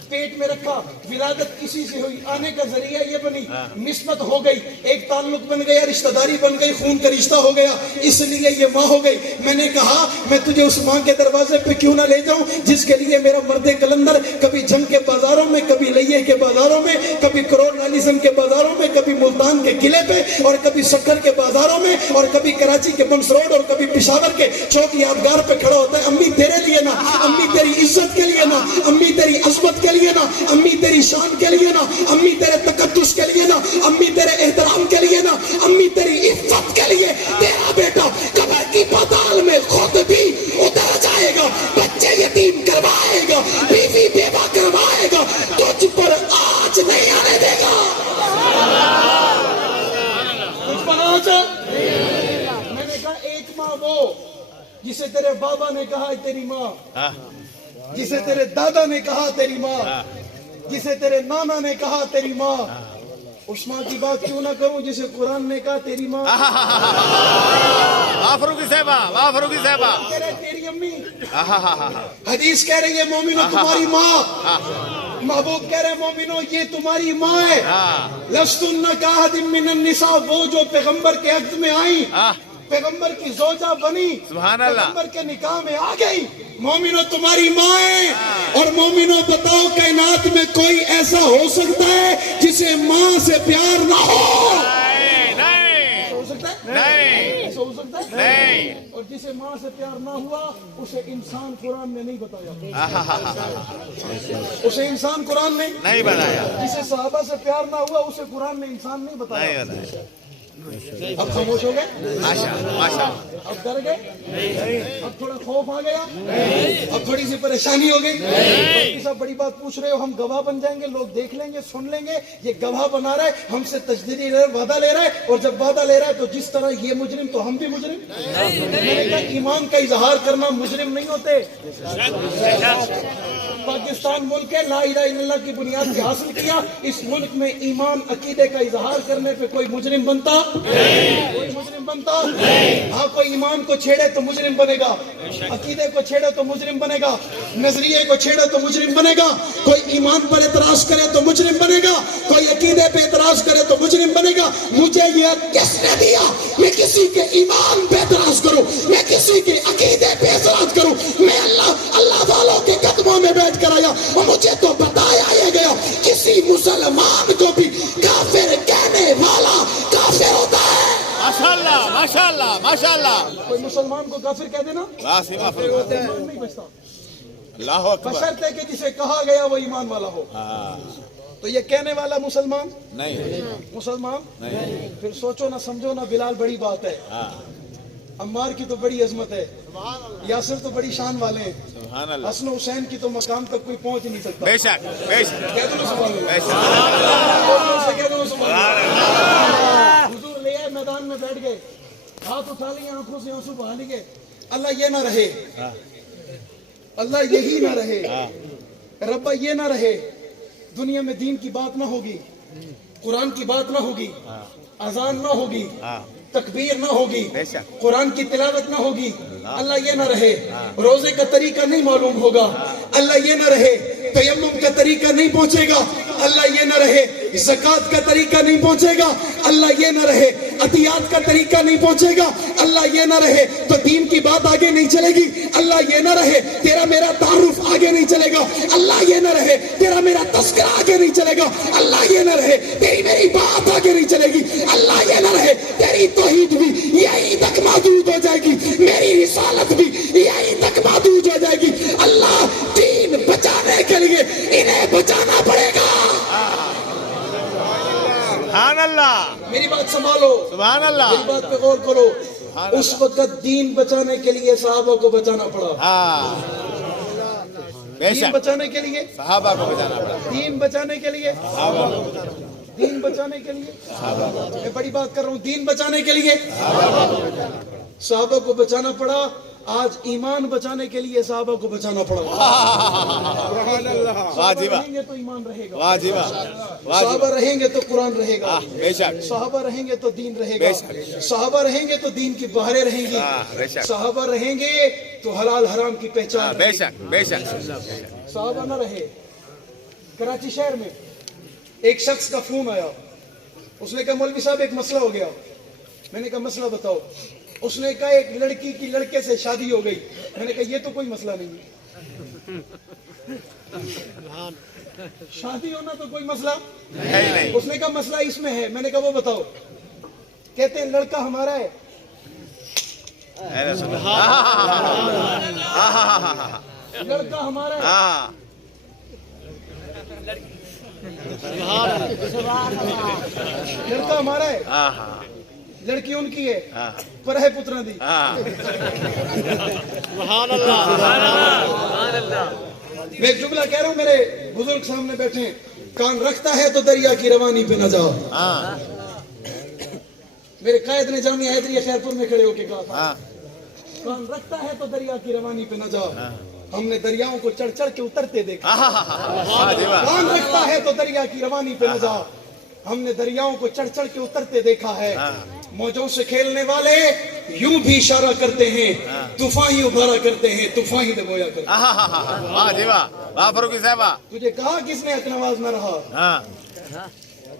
پیٹ میں رکھا، ولادت کسی سے ہوئی، آنے کا ذریعہ یہ بنی، نسبت ہو گئی، ایک تعلق بن گیا، رشتہ داری بن گئی، خون کا رشتہ ہو گیا، اس لیے یہ ماں ہو گئی۔ میں نے کہا میں تجھے اس ماں کے دروازے پہ کیوں نہ لے جاؤں جس کے لیے میرا مرد کلندر کبھی جنگ کے بازاروں میں، کبھی لئے کے بازاروں میں، کبھی کرول نالیزم کے بازاروں میں، کبھی ملتان کے قلعے پہ، اور کبھی سکر کے بازاروں میں، اور کبھی کراچی کے بنس روڈ، اور کبھی پشاور کے چوک یادگار پہ کھڑا ہوتا ہے، امی تیرے لیے نا، امی تیری عزت کے لیے نا، امی تیری عظمت کے لیے نا، امی تیری شان کے لیے نا، امی تیرے تقدس کے لیے نا، امی تیرے احترام کے لیے نا، امی تیری عزت کے لیے تیرا بیٹا قبر کی پاتال میں خود بھی اتر جائے گا، بچے یتیم کروائے گا، بیوی بیوہ کروائے گا، تجھ پر آج نہیں آنے دے گا، تجھ پر آج۔ میں نے کہا ایک ماں وہ جسے تیرے بابا نے کہا تیری ماں، جسے تیرے دادا نے کہا تیری ماں، جسے تیرے نانا نے کہا تیری ماں، اس ماں کی بات کیوں نہ کروں جسے قرآن نے کہا تیری ماں، واہ فاروقی صاحبہ، واہ فاروقی صاحبہ، کہہ رہے تیری امی، حدیث کہہ رہی ہے مومنو تمہاری ماں، محبوب کہہ رہے مومنو یہ تمہاری ماں ہے، لستن کاہد من النساء، وہ جو پیغمبر کے عقد میں آئی، پیغمبر کی زوجہ بنی، سبحان اللہ، پیغمبر کے نکاح میں آ گئی، مومنو تمہاری ماں ہے۔ اور مومنو بتاؤ کائنات میں کوئی ایسا ہو سکتا ہے جسے ماں سے پیار نہ ہو؟ نہیں ہو سکتا ہے؟ نہیں ایسا ہو سکتا ہے؟ نہیں، اور جسے ماں سے پیار نہ ہوا اسے انسان قرآن نے نہیں بتایا، اسے انسان قرآن نے نہیں بنایا، جسے صحابہ سے پیار نہ ہوا اسے قرآن نے انسان نہیں بتایا۔ نہیں بنایا، اب خاموش ہو گئے، ماشاءاللہ، اب ڈر گئے، اب تھوڑا خوف آ گیا، اب تھوڑی سی پریشانی ہو گئی، صاحب بڑی بات پوچھ رہے ہو، ہم گواہ بن جائیں گے، لوگ دیکھ لیں گے، سن لیں گے، یہ گواہ بنا رہا ہے، ہم سے تجدیدی وعدہ لے رہا ہے، اور جب وعدہ لے رہا ہے تو جس طرح یہ مجرم تو ہم بھی مجرم۔ میں نے کہا ایمان کا اظہار کرنا مجرم نہیں ہوتے، پاکستان ملک ہے، لا الہ الا اللہ کی بنیاد پہ حاصل کیا، اس ملک میں ایمان عقیدے کا اظہار کرنے پہ کوئی مجرم بنتا، کوئی مجرم بنتا، ہاں کوئی ایمان کو چھیڑے تو مجرم بنے گا، عقیدے کو چھیڑے تو مجرم بنے گا، نظریے کو چھیڑے تو مجرم بنے گا، کوئی ایمان پر اعتراض کرے تو مجرم بنے گا، کوئی عقیدے پہ اعتراض کرے تو مجرم بنے گا۔ مجھے یہ کس نے دیا میں کسی کے ایمان پہ اعتراض کروں، میں کسی کے عقیدے پہ اعتراض کروں؟ میں اللہ والوں کے قدموں میں بیٹھ کر آیا اور مجھے تو بتایا یہ گیا کسی مسلمان کو بھی کافر کہنے والا کافر ہوتا ہے۔ ماشاءاللہ ماشاءاللہ ماشاءاللہ، کوئی مسلمان کو کافر کہہ دینا ایمان نہیں بچتا، اللہ اکبر، بشرطے کہ جسے کہا گیا وہ ایمان والا ہو۔ تو یہ کہنے والا مسلمان نہیں، مسلمان پھر سوچو نہ سمجھو نہ بلال بڑی بات ہے، عمار کی تو بڑی عظمت ہے، یاسر تو بڑی شان والے ہیں، سبحان اللہ، حسن و حسین کی تو مقام تک کوئی پہنچ نہیں سکتا۔ بے شک بے شک کہہ دو نا سبحان اللہ، بے شک، کہہ دو نا سبحان اللہ۔ حضور لے آئے میدان میں بیٹھ گئے، ہاتھ اٹھا لیے، آنکھوں سے آنسو بہا لیے، اللہ یہ نہ رہے، اللہ یہی نہ رہے، ربا یہ نہ رہے، دنیا میں دین کی بات نہ ہوگی، قرآن کی بات نہ ہوگی، اذان نہ ہوگی، تکبیر نہ ہوگی، قرآن کی تلاوت نہ ہوگی، اللہ یہ نہ رہے، روزے کا طریقہ نہیں معلوم ہوگا، اللہ یہ نہ رہے، تیمم کا طریقہ نہیں پہنچے گا، اللہ یہ نہ رہے، زکوٰۃ کا طریقہ نہیں پہنچے گا، اللہ یہ نہ رہے، عطیات کا طریقہ نہیں پہنچے گا، اللہ یہ نہ رہے، تو دین کی بات آگے نہیں چلے گی، اللہ یہ نہ رہے، تیرا میرا تعارف آگے آگے نہیں چلے گا، اللہ یہ نہ رہے تیرا میرا تذکرہ آگے نہیں چلے گا، اللہ یہ نہ رہے تیری میری بات آگے نہیں چلے گی، اللہ یہ نہ رہے تیری توحید بھی یہی تک محدود ہو جائے گی، میری رسالت بھی یہی تک محدود ہو جائے گی۔ اللہ دین بچانے کے لیے انہیں بچانا پڑے گا۔ سبحان اللہ، میری بات سنبھالو، سبحان اللہ، میری بات پہ غور کرو۔ اس وقت دین بچانے کے لیے صحابہ کو بچانا پڑا، ہاں بے دین شک بچانے کے لیے، صحابہ کو بچانا پڑا، دین بچانے کے لیے، دین بچانے کے لیے، میں بڑی بات کر رہا ہوں، دین بچانے کے لیے صحابہ کو بچانا پڑا۔ آج ایمان بچانے کے لیے صحابہ کو بچانا پڑا۔ واہ جی صحابہ واہ، رہیں گے تو ایمان رہے گا، واہ جی واہ، واہ جی صحابہ رہیں گے تو قرآن رہے گا، بے شک، صحابہ رہیں گے تو دین رہے بے گا، شک۔ صحابہ رہیں گے تو دین کی بہاریں رہیں گی، بے شک، صحابہ رہیں گے تو حلال حرام کی پہچان بے رہے گی۔ شک، بے شک، صحابہ نہ رہے۔ کراچی شہر میں ایک شخص کا فون آیا، اس نے کہا مولوی صاحب ایک مسئلہ ہو گیا۔ میں نے کہا مسئلہ بتاؤ۔ اس نے کہا ایک لڑکی کی لڑکے سے شادی ہو گئی۔ میں نے کہا یہ تو کوئی مسئلہ نہیں ہے، شادی ہونا تو کوئی مسئلہ ہے ہی نہیں، اس نے کہا مسئلہ اس میں ہے۔ میں نے کہا وہ بتاؤ۔ کہتے ہیں لڑکا ہمارا ہے، اے رسول اللہ، لڑکا ہمارا ہے، ہاں لڑکا ہمارا ہے، ہاں ہاں لڑکی ان کی ہے، ہاں پر ہے پترا دی۔ ہاں، میں ایک جملہ کہہ رہا ہوں، میرے بزرگ سامنے بیٹھے ہیں، کان رکھتا ہے تو دریا کی روانی پہ نہ جاؤ۔ ہاں میرے قائد نے جامعہ حیدریہ خیرپور میں کھڑے ہو کے کہا تھا، ہاں، کان رکھتا ہے تو دریا کی روانی پہ نہ جاؤ۔ ہم نے دریاؤں کو چڑھ چڑھ کے اترتے دیکھا۔ واہ جی واہ، کان رکھتا ہے تو دریا کی روانی پہ نہ جاؤ، ہم نے دریاؤں کو چڑھ چڑھ کے اترتے دیکھا ہے۔ موجوں سے کھیلنے والے یوں بھی اشارہ کرتے ہیں، طوفان ہی ابھارا کرتے ہیں، طوفان ہی دبویا کرتے ہیں۔ واہ جی واہ، واہ فاروقی صاحبہ، تجھے کہا کس نے اکنواز نہ رہا، ہاں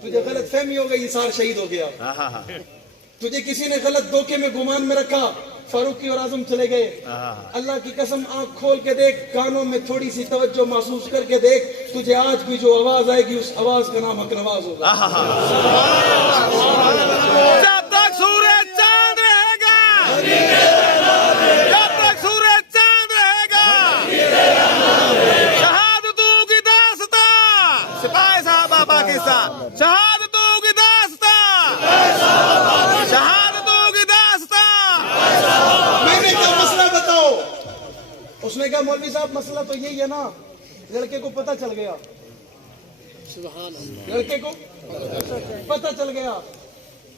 تجھے غلط فہمی ہو گئی، سار شہید ہو گیا۔ ہاں ہاں تجھے کسی نے غلط دھوکے میں گمان میں رکھا، فاروقی اور اعظم چلے گئے۔ اللہ کی قسم آنکھ کھول کے دیکھ، کانوں میں تھوڑی سی توجہ محسوس کر کے دیکھ، تجھے آج بھی جو آواز آئے گی اس آواز کا نام حق نواز ہوگا۔ جب تک سورج چاند رہے گا، جب تک سورج چاند رہے گا، شہادتوں کی داستان، سپاہی صحابہ پاکستان، شہادتوں کی داستان، شہادتوں کی داستان۔ میں نے کہا مسئلہ بتاؤ۔ اس نے کہا مولوی صاحب مسئلہ تو یہی ہے نا، لڑکے کو پتہ چل گیا، لڑکے کو پتہ چل گیا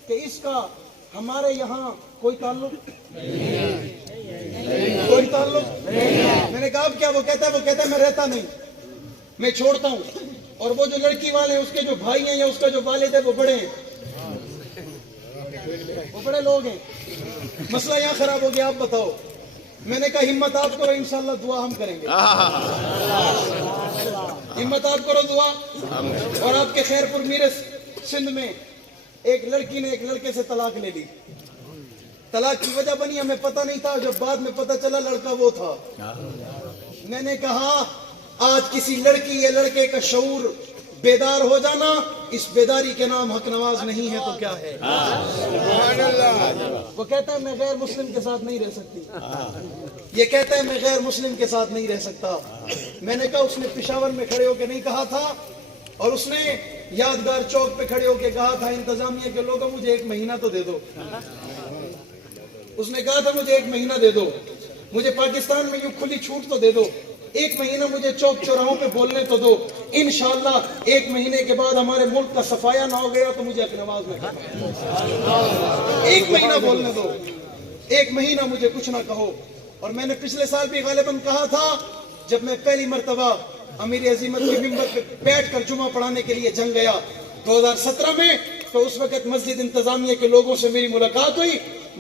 کہ اس کا ہمارے یہاں کوئی تعلق، کوئی تعلق۔ میں نے کہا اب کیا؟ وہ کہتا ہے میں رہتا نہیں، میں چھوڑتا ہوں، اور وہ جو لڑکی والے ہیں اس کے جو بھائی ہیں یا اس کا جو والد ہے وہ بڑے ہیں، وہ بڑے لوگ ہیں، مسئلہ یہاں خراب ہو گیا، آپ بتاؤ۔ میں نے کہا ہمت آپ کرو، انشاءاللہ دعا ہم کریں گے، ہمت آپ کرو دعا۔ اور آپ کے خیرپور میرے سندھ میں ایک لڑکی نے ایک لڑکے سے طلاق لے لی۔ طلاق کی وجہ بنی ہمیں پتہ نہیں تھا، جب بعد میں پتہ چلا لڑکا وہ تھا۔ میں نے کہا آج کسی لڑکی یا لڑکے کا شعور بیدار ہو جانا، اس بیداری کے نام حق نواز نہیں ہے تو کیا ہے؟ وہ کہتا ہے میں غیر مسلم کے ساتھ نہیں رہ سکتی، یہ کہتا ہے میں غیر مسلم کے ساتھ نہیں رہ سکتا۔ میں نے کہا اس نے پشاور میں کھڑے ہو کے نہیں کہا تھا، اور اس نے یادگار چوک پہ کھڑے ہو کے کہا تھا انتظامیہ کے لوگوں مجھے 1 مہینہ تو دے دو۔ اس نے کہا تھا مجھے 1 مہینہ دے دو، مجھے پاکستان میں یوں کھلی چھوٹ تو دے دو، 1 مہینہ مجھے چوک چوراہوں پہ بولنے تو دو، انشاءاللہ 1 مہینے کے بعد ہمارے ملک کا صفایا نہ ہو گیا تو مجھے اپنی آواز میں کہنا، 1 مہینہ بولنے دو، 1 مہینہ مجھے کچھ نہ کہو۔ اور میں نے پچھلے سال بھی غالباً کہا تھا، جب میں پہلی مرتبہ امیر عظیمت کے منبر پہ بیٹھ کر جمعہ پڑھانے کے لیے جنگ گیا 2017 میں، تو اس وقت مسجد انتظامیہ کے لوگوں سے میری ملاقات ہوئی۔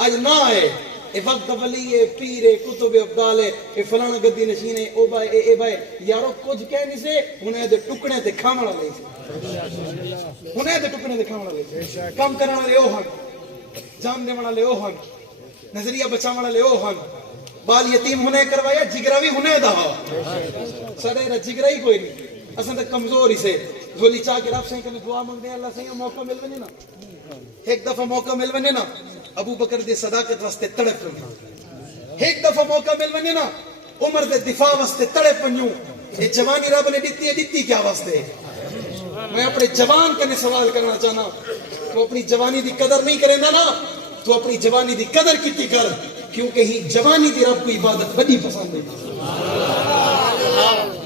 اج نہ ہے اے وقت ولی ہے پیر ہے کتب ابدال ہے اے فلانا گدی نشین ہے او بھائی اے بھائی یارو کچھ کہہ نہیں سے انہیں دے ٹکڑے تے کھاون والے سے انہیں دے ٹکڑے تے کھاون والے سے کام کرن والے او ہن جان دیون والے او ہن نظریہ بچاون والے او ہن بال یتیم ہونے کروایا جگرا بھی ہونے دا سڑے را جگرا ہی کوئی نہیں اساں تے کمزور ہی سے جھولی چاہ کے رب سے کہ دعا مانگتے ہیں اللہ سے موقع مل ونے نا ایک دفعہ موقع مل ونے نا ابو بکر دی صداقت واسطے تڑپ پنیو ایک دفعہ موقع مل ونے نا عمر دے دفاع واسطے تڑپ پنیو یہ جوانی رب نے دیتی ہے دیتی کیا واسطے میں اپنے جوان کنے سوال کرنا چاہنا تو اپنی جوانی دی قدر نہیں کرے نا تو اپنی جوانی دی قدر کیتی کر کیونکہ ہی جوانی دی رب کو عبادت بڑی پسند ہے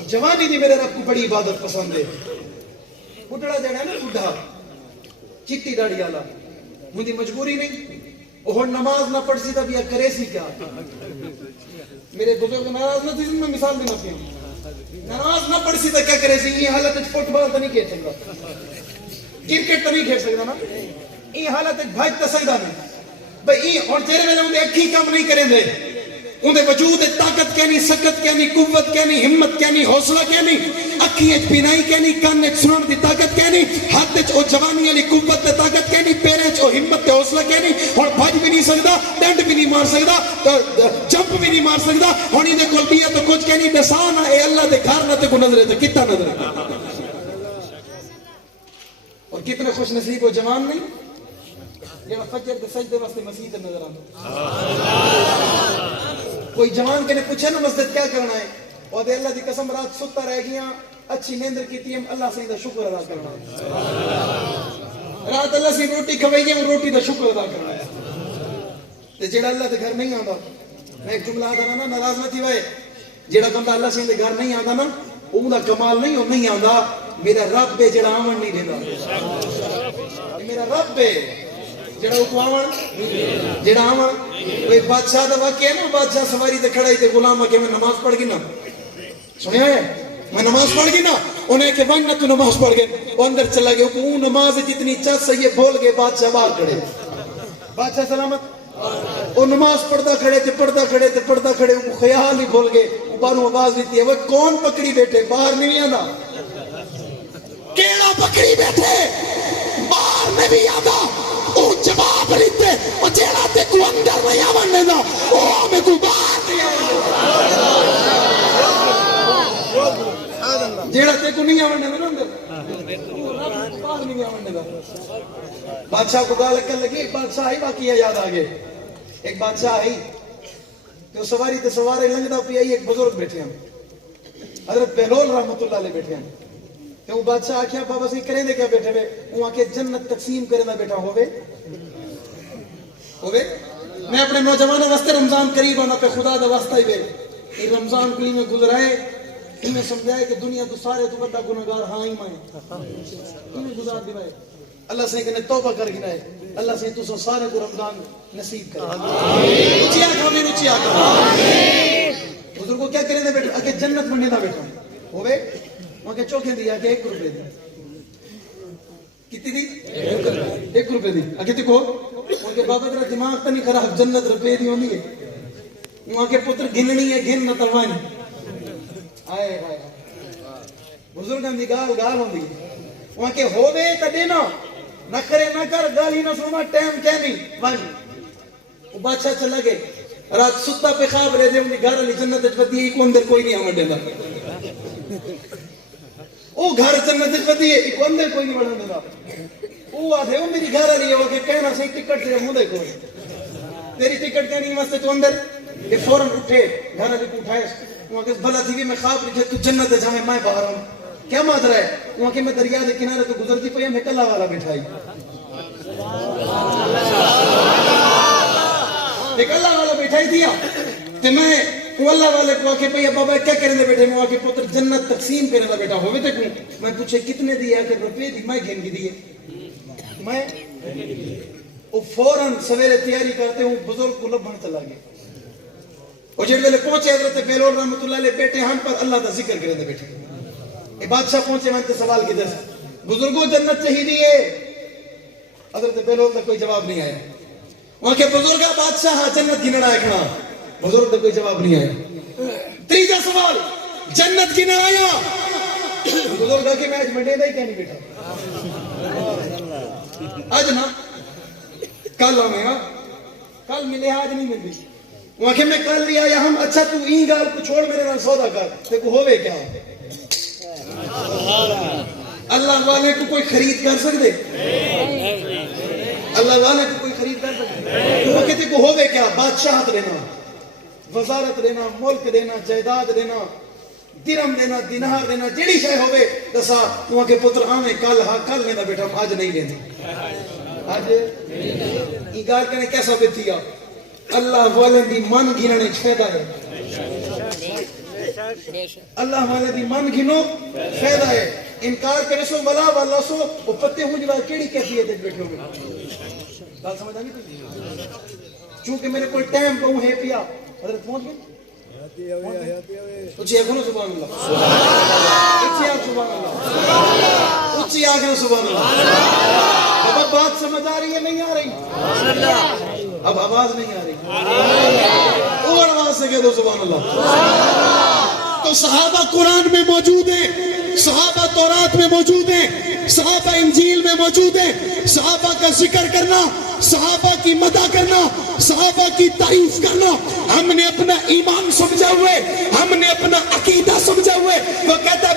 جوانی دی میرے رب کو بڑی عبادت پسند ہے بڈھڑا جڑا ہے نا بڈھا چٹی داڑھی والا مجھے مجبوری نہیں وہ نماز نہ پڑھ سی تب یا کرے سی کیا میرے بزرگ ناراض نہ تھی میں مثال دینا پیا نماز نہ پڑھ سی تو کیا کرے سی یہ حالت فٹ بال تو نہیں کھیل سکتا کرکٹ تو نہیں کھیل سکتا نا یہ حالت بھاج تو سکتا نہیں بھئی اور تیرے میں انہیں اکھی کام نہیں کریں دے انہیں وجود طاقت کہنی سکت کہنی قوت کہنی ہمت کہنی حوصلہ کہنی اکھی اچ بینائی کہنی کان اچ سنن دی طاقت کہنی ہاتھ اچ او جوانی علی قوت تے طاقت کہنی پیر اچ او ہمت تے حوصلہ کہنی اور بھج بھی نہیں سکدا ڈنڈ بھی نہیں مار سکدا جمپ بھی نہیں مار سکدا ہن دے کول بھی تو کچھ کہنی دسانا اے اللہ دے گھر نہ تے کو نظر تے کتا نظر اور کتنے خوش نصیب ہو جوان نہیں یہ فجر دے سجدے واسطے مسجد نظر آتا کوئی جوان کے نے پوچھا نا مسجد کیا کرنا ہے اور دے اللہ دی قسم رات ستا رہ گیا اچھی نیندر کی تیم اللہ سے دا شکر ادا کرنا ہے رات اللہ سے روٹی کھوائی ہے روٹی دا شکر ادا کرنا ہے تے جیڑا اللہ دے گھر نہیں آندا میں ایک جملہ آدھا نا ناراض نہ تھی وائے جیڑا بندہ اللہ سے دے گھر نہیں آندا نا اون دا کمال نہیں ہو نہیں آندا میرا رب ہے جیڑا آمن نہیں دیندا میرا رب ہے جڑا اکواون جڑا آمن کوئی بادشاہ دا واقعہ ہے نا بادشاہ سواری تے کھڑائی تے غلام آ کے میں نماز پڑھ گی نا سنیا ہے میں نماز پڑھ گی نا انہیں کہ بن نہ تو نماز پڑھ گئے وہ اندر چلا گیا وہ نماز جتنی چس ہے یہ بھول گئے بادشاہ باہر کھڑے بادشاہ سلامت وہ نماز پڑھتا کھڑے تے پڑھتا کھڑے تے پڑھتا کھڑے وہ خیال ہی بھول گئے وہ باہروں آواز دیتی ہے وہ کون پکڑی بیٹھے باہر نہیں آنا کیڑا پکڑی بیٹھے باہر نہیں بھی آنا او جواب لیتے او جیڑا تے کو اندر نہیں آنے دا او میں کو باہر نہیں آنے جیڑا تے کو نہیں آنے دا اندر باہر نہیں آنے دا بادشاہ کو گال کر لگی ایک بادشاہ آئی واقعہ یاد آگے ایک بادشاہ آئی تو سواری تے سوارے لنگدہ پی آئی ایک بزرگ بیٹھے ہیں حضرت بہلول رحمت اللہ علیہ بیٹھے ہیں کہ وہ بادشاہ آکھیا بابا سے کریں دے کیا بیٹھے ہوئے وہ آکھے جنت تقسیم کریں دا بیٹھا ہوئے میں اپنے نوجوانوں واسطے رمضان قریب آنا پہ خدا دا واسطہ ہی بے یہ رمضان کو میں گزرائے انہیں سمجھائے کہ دنیا تو سارے تو بڑا گناہگار ہاں ہی مائیں انہیں گزار دیوائے اللہ سے کہنے توبہ کر گرائے اللہ سے تو سارے کو رمضان نصیب کرے اچھی آگا میں اچھی آگا بزرگ کو کیا کریں دے بیٹھا کہ جنت بننے دا بیٹھا ہوئے وہاں کے چوکھیں دیا کہ 1 روپے دی کتنی دی 1 روپے دی آگے دیکھو وہاں کے بابا تیرا دماغ تا نہیں خراب جنت روپے دی ہوندی ہے وہاں کے پتر گھننی ہے گھن نہ تلوائن آئے آئے بزرگان دی گال گال ہوندی وہاں کے ہووے تا دینا نہ کرے نہ کر گالی نہ سنما ٹائم کیا نہیں ون وہ بادشاہ چلا گئے رات ستا پہ خواب رہے دے انہیں گھر علی جنت اجبتی ہے کو اندر کوئی نہیں آمن دینا وہ گھر جنت اجبتی ہے کو اندر کوئی نہیں بڑھا دینا وہ آدھے وہ میری گھر علی ہے وہ کہ کہنا صحیح ٹکٹ سے مودے کو تیری ٹکٹ کہنی واسطے تو اندر یہ فوراں اٹھے گھر علی کو اٹھائے وہاں کہ بھلا تھی بھی میں خواب رکھے تو جنت جامے میں باہر ہوں کیا مات رہا ہے وہاں کہ میں دریا دے کنارے تو گزرتی پئی میں کلا والا بٹھائی ایک اللہ والا بٹھائی دیا تو میں وہ اللہ والے کو آکے پئی بابا کیا کرنے دے بیٹھے میں آکے پتر جنت تقسیم کرنے دا بیٹا ہوئے تک میں پوچھے کتنے دیا کہ روپے دی میں گھن کی دیئے میں وہ فوراں سویرے تیاری کرتے ہوں بزرگ کو لبھن چلا گئے اور جڑ ویلے پہنچے حضرت بہلول رحمت اللہ علیہ بیٹے ہم پر اللہ دا ذکر کرنے دے بیٹھے اے بادشاہ پہنچے میں تے سوال کی دس بزرگوں جنت چاہی دیئے حضرت بہلول دا کوئی جواب نہیں آیا وہاں کے بزرگ بادشاہ جنت گننا ہے کھڑا بزرگ کا کوئی جواب نہیں آیا تیجا سوال جنت گننا آیا بزرگ کہ میں آج منڈے دا ہی کیا نہیں بیٹھا آج نا کل ہمیں کل ملے آج نہیں مل گئی وہاں کہ میں کل لیا یا ہم اچھا تو این گال کو چھوڑ میرے نال سودا کر تے کو ہوئے کیا اللہ والے کو کوئی خرید کر سکتے اللہ والے کو کوئی خرید کر سکتے وہ کہتے کو ہوئے کیا بادشاہت لینا وزارت لینا ملک دینا جائیداد دینا درم دینا دینار دینا جیڑی شے ہوئے دسا وہاں کے پتر آنے کل ہاں کل لینا بیٹا ہم آج نہیں لینے آج ایگار کہنے کیسا بیتیا اللہ والے دی من گھننے فیدہ ہے اللہ والے دی من گھنو فیدہ ہے انکار کرے سو ملا والا سو وہ پتے ہوں جب کیڑی کیفیت ہے بیٹھے ہوئے بات سمجھ آنی تھی چونکہ میرے کوئی ٹائم کہوں ہے پیا حضرت پہنچ گئے اچھی آنکھوں سبحان اللہ اچھی آنکھ سبحان اللہ اچھی آنکھوں سبحان اللہ اب بات سمجھ آ رہی ہے نہیں آ رہی اب آواز نہیں آ رہی اور آواز سے کہہ دو سبحان اللہ تو صحابہ قرآن میں موجود ہیں صحابہ تورات میں موجود ہیں صحابہ انجیل میں موجود ہیں صحابہ کا ذکر کرنا صحابہ کی مدح کرنا صحابہ کی تعریف کرنا ہم نے اپنا ایمان سمجھا ہوئے ہم نے اپنا عقیدہ سمجھا ہوئے وہ کہتا ہے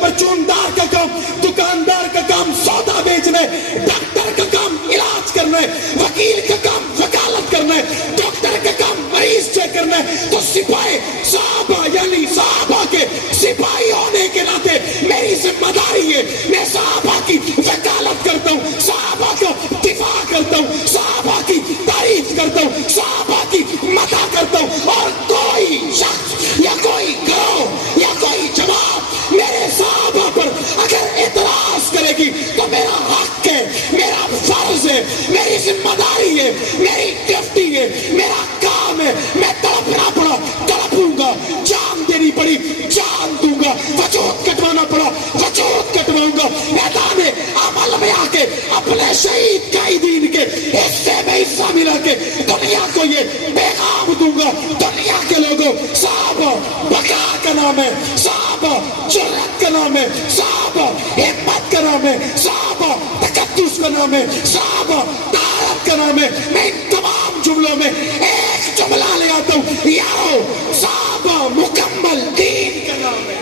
پرچوندار کا کام دکاندار کا کام سودا بیچنا ہے ڈاکٹر کا کام علاج کرنا ہے وکیل کا کام وکالت کرنا ہے ڈاکٹر کا کام مریض چیک کرنا ہے تو سپاہی صحابہ یعنی صحابہ کے سپاہی ہونے کے ناطے میری ذمہ داری ہے میں صحابہ کی وکالت کرتا ہوں صحابہ کو دفاع کرتا ہوں صحابہ کی تعریف کرتا ہوں صحابہ کی مدح کرتا ہوں اور کوئی شخص یا کوئی گروہ یا کوئی جماعت میرے صحابہ پر اگر اعتراض کرے گی تو میرا حق ہے میرا فرض ہے میری ذمہ داری ہے میری ڈیوٹی ہے میرا کام ہے میں تڑپنا پڑا تڑپوں گا جان دینی پڑی جان دوں گا وجود کٹوانا پڑا وجود کٹواؤں گا میدان عمل میں آ کے اپنے شہید قائدین کے حصے میں حصہ ملا کے دنیا کو یہ پیغام دوں گا دنیا کے لوگوں صحابہ بقا کا نام ہے صحابہ جرأت کا نام ہے صحابہ ہمت کا نام ہے صحابہ تقدس کا نام ہے صحابہ طاعت کا نام ہے میں ان تمام جملوں میں ایک جملہ لے آتا ہوں یارو صحابہ مکمل دین کا نام ہے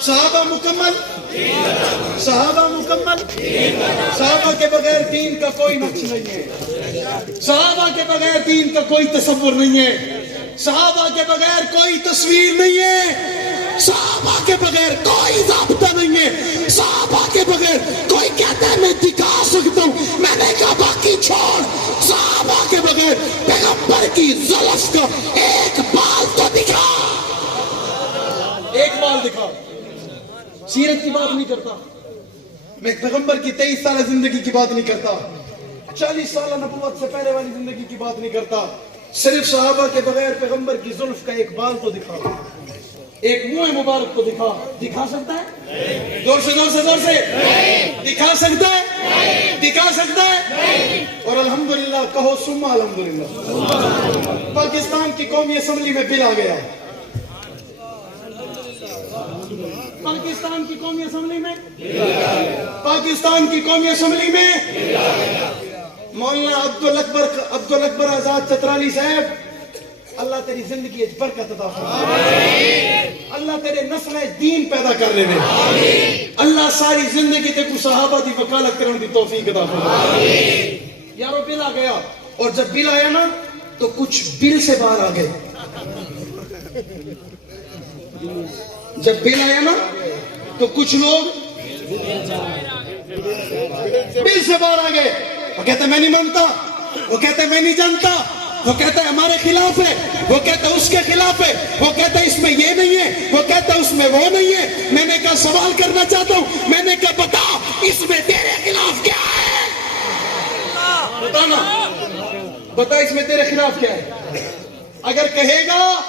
صحابہ مکمل صحابہ کے بغیر دین کا کوئی نقش نہیں ہے صحابہ کے بغیر دین کا کوئی تصور نہیں ہے صحابہ کے بغیر کوئی تصویر نہیں ہے صحابہ کے بغیر کوئی ضابطہ نہیں ہے صحابہ کے بغیر کوئی کہتا ہے میں دکھا سکتا ہوں میں نے کہا باقی چھوڑ صحابہ کے بغیر پیغمبر کی زلف کا ایک بال تو دکھا ایک بال دکھا سیرت کی بات نہیں کرتا میں پیغمبر کی 23 سالہ زندگی کی بات نہیں کرتا 40 سالہ نبوت سے پہلے والی زندگی کی بات نہیں کرتا صرف صحابہ کے بغیر پیغمبر کی زلف کا ایک بال تو دکھا ایک منہ مبارک کو دکھا سکتا ہے زور سے دکھا سکتا ہے دکھا سکتا ہے اور الحمدللہ کہو ثم الحمدللہ پاکستان کی قومی اسمبلی میں بل آ گیا پاکستان کی قومی اسمبلی میں مولانا عبد الاکبر آزاد چترالی صاحب اللہ تیری زندگی برکت عطا فرمائے اللہ تیرے نسل دین پیدا کر لے اللہ ساری زندگی تے کو صحابہ دی وکالت کرنے دی توفیق عطا فرمائے یارو بل آ گیا اور جب بل آیا نا تو کچھ بل سے باہر آ گئے جب بل آیا نا تو کچھ لوگ بل سے باہر آ گئے وہ کہتے میں نہیں مانتا وہ کہتے میں نہیں جانتا وہ کہتا ہے ہمارے خلاف ہے وہ کہتا ہے اس کے خلاف ہے وہ کہتا ہے اس میں یہ نہیں ہے وہ کہتا ہے اس میں وہ نہیں ہے میں نے کہا سوال کرنا چاہتا ہوں میں نے کہا بتا اس میں تیرے خلاف کیا ہے بتا اس میں تیرے خلاف کیا ہے اگر کہے گا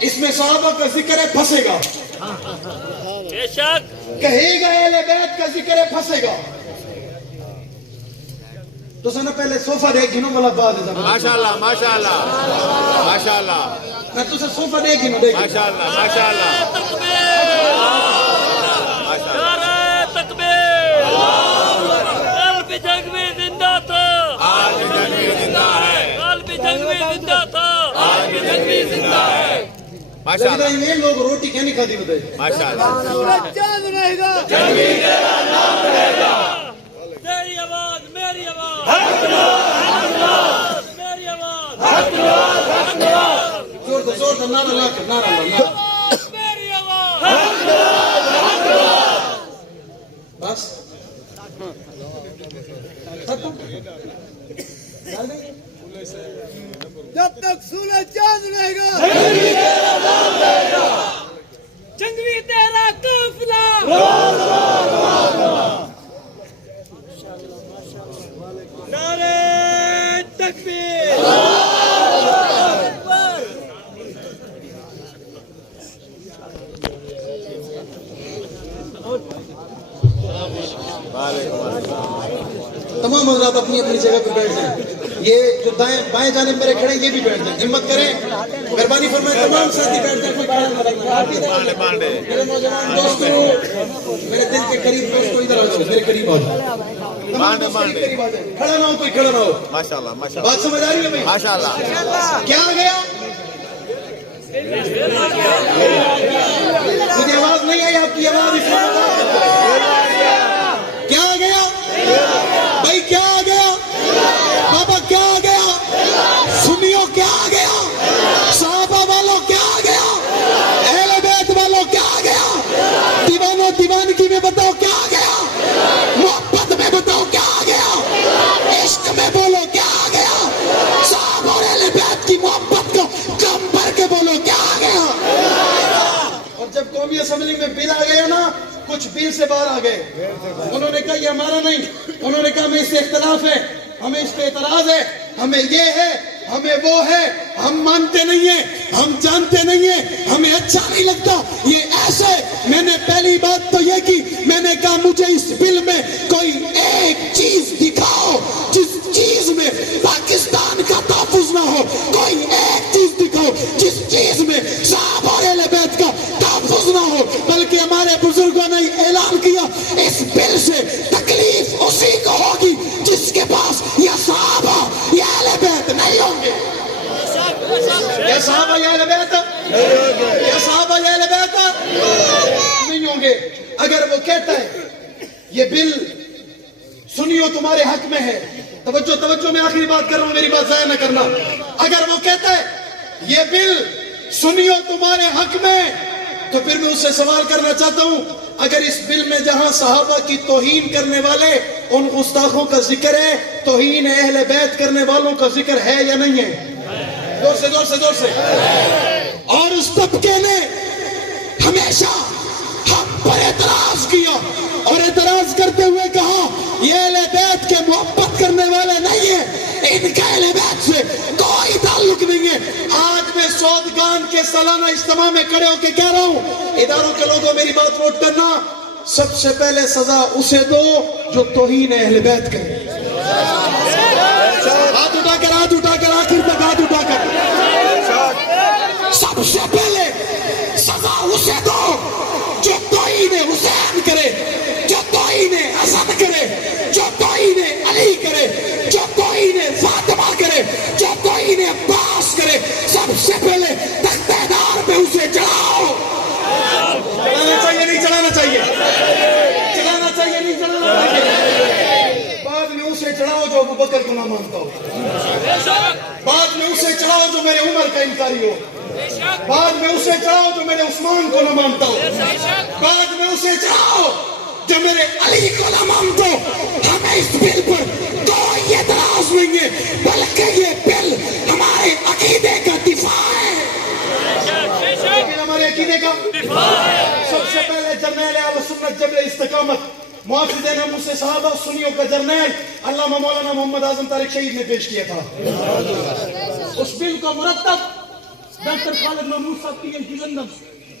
اس میں صحابہ کا ذکر ہے پھنسے گا کہے گا اہل بیت کا ذکر ہے پھنسے گا تو سنا پہلے صوفہ دیکھ گنو والا بعد ہے ماشاءاللہ ماشاءاللہ ماشاءاللہ میں تو سے صوفہ دیکھ گنو دیکھ ماشاءاللہ ماشاءاللہ نعرہ تکبیر قلب جنگ میں زندہ تھا آج بھی جنگ میں زندہ ہے قلب جنگ میں زندہ تھا آج بھی جنگ میں زندہ ہے ماشاءاللہ لیکن یہ لوگ روٹی کیا نہیں کھاتی بتائیے ماشاءاللہ تیری آواز میری آواز میری آواز زور سے نعرہ لا کر نعرہ لا میری آواز بس ختم جب تک سورج چاند رہے گا جنگوی تیرا قافلہ نعرہ تکبیر تمام حضرات اپنی اپنی جگہ پہ بیٹھ جائیں یہ جو دائیں بائیں جانب میرے کھڑے یہ بھی بیٹھ جائیں ہمت کریں مہربانی فرمائیں تمام ساتھی بیٹھ جائیں کوئی کھڑا نہ رہے میرے نوجوان دوستوں میرے دل کے قریب دوستوں ادھر آ جاؤ میرے قریب آ جاؤ تمام دوست میرے قریب آ جائیں کھڑا نہ ہو کوئی کھڑا نہ ہو ماشاءاللہ ماشاءاللہ بات سمجھ آ رہی ہے بھائی ماشاءاللہ کیا آ گیا مجھے آواز نہیں آئی آپ کی آواز اسلام کیا آ گیا بھائی کیا آ گیا بابا کیا آ گیا سنیو کیا آ گیا صحابہ والوں کیا آ گیا اہل بیت والوں کیا آ گیا دیوانوں دیوانگی میں بتاؤ کیا آ گیا محبت میں بتاؤ کیا آ گیا عشق میں بولو کیا آ گیا صحابہ اور اہل بیت کی محبت کو کم بھر کے بولو کیا آ گیا اور جب قومی اسمبلی میں بل آ گیا نا کچھ بل سے باہر آ گئے انہوں نے کہا یہ ہمارا نہیں انہوں نے کہا ہمیں اس سے اختلاف ہے ہمیں اس پہ اعتراض ہے ہمیں یہ ہے ہمیں وہ ہے ہم مانتے نہیں ہیں ہم جانتے نہیں ہیں ہمیں اچھا نہیں لگتا یہ ایسے میں نے پہلی بات تو یہ کی میں نے کہا مجھے اس بل میں کوئی ایک چیز دکھاؤ جس چیز میں پاکستان کا تحفظ نہ ہو کوئی ایک چیز دکھاؤ جس چیز میں صحابہ اور اہل بیت کا تحفظ نہ ہو بلکہ ہمارے بزرگوں نے اعلان کیا اس بل سے تکلیف اسی کو ہوگی جس کے پاس یا صحابہ یا اہل بیت نہیں ہوں گے یا صحابہ یا اہل بیت یا صحابہ یا اہل بیت نہیں ہوں گے اگر وہ کہتا ہے یہ بل سنیو تمہارے حق میں ہے توجہ میں آخری بات کر رہا ہوں میری بات ضائع نہ کرنا اگر وہ کہتا ہے یہ بل سنیو تمہارے حق میں تو پھر میں اس سے سوال کرنا چاہتا ہوں اگر اس بل میں جہاں صحابہ کی توہین کرنے والے ان گستاخوں کا ذکر ہے توہین اہل بیت کرنے والوں کا ذکر ہے یا نہیں ہے زور سے اور اس طبقے نے ہمیشہ ہم پر اعتراض کیا اور اعتراض کرتے ہوئے کہا یہ اہل بیت کے محبت کرنے والے نہیں ہیں ان کا اہل بیت سے کوئی تعلق نہیں ہے آج میں سودگان کے سالانہ اجتماع میں کھڑے ہو کے کہہ رہا ہوں اداروں کے لوگوں میری بات نوٹ کرنا سب سے پہلے سزا اسے دو جو توہین اہل بیت کرے ہاتھ اٹھا کر آخر تک ہاتھ اٹھا کر سب سے پہلے سزا اسے دو جو توہین حسین کرے جو توہین حسن کرے جو توہین علی کرے جو توہین فاطمہ کرے جو توہین عباس کرے سب سے پہلے تختہ دار پہ اسے چڑھاؤ چڑھانا چاہیے نہیں چڑھانا چاہیے چڑھانا چاہیے نہیں چڑھانا چاہیے بعد میں اسے چڑھاؤ جو ابو بکر کو نہ مانتا ہو بعد میں اسے چڑھاؤ جو میرے عمر کا انکاری ہو بعد میں اسے چڑھاؤ جو میرے عثمان کو نہ مانتا ہو بعد میں اسے چڑھاؤ جو میرے علی کو نہ مانتا ہو ہمیں اس بل پر کوئی اعتراض نہیں ہے بلکہ یہ بل ہمارے عقیدے کا دفاع ہے ہمارے عقیدے کا سب سے پہلے جرنیل اہل سنت جبل استقامت محافظ ناموس صحابہ سنیوں کا جرنیل علامہ مولانا محمد اعظم طارق شہید نے پیش کیا تھا اس بل کو مرتب ڈاکٹر خالد محمود صاحب پی ایچ ڈی لندن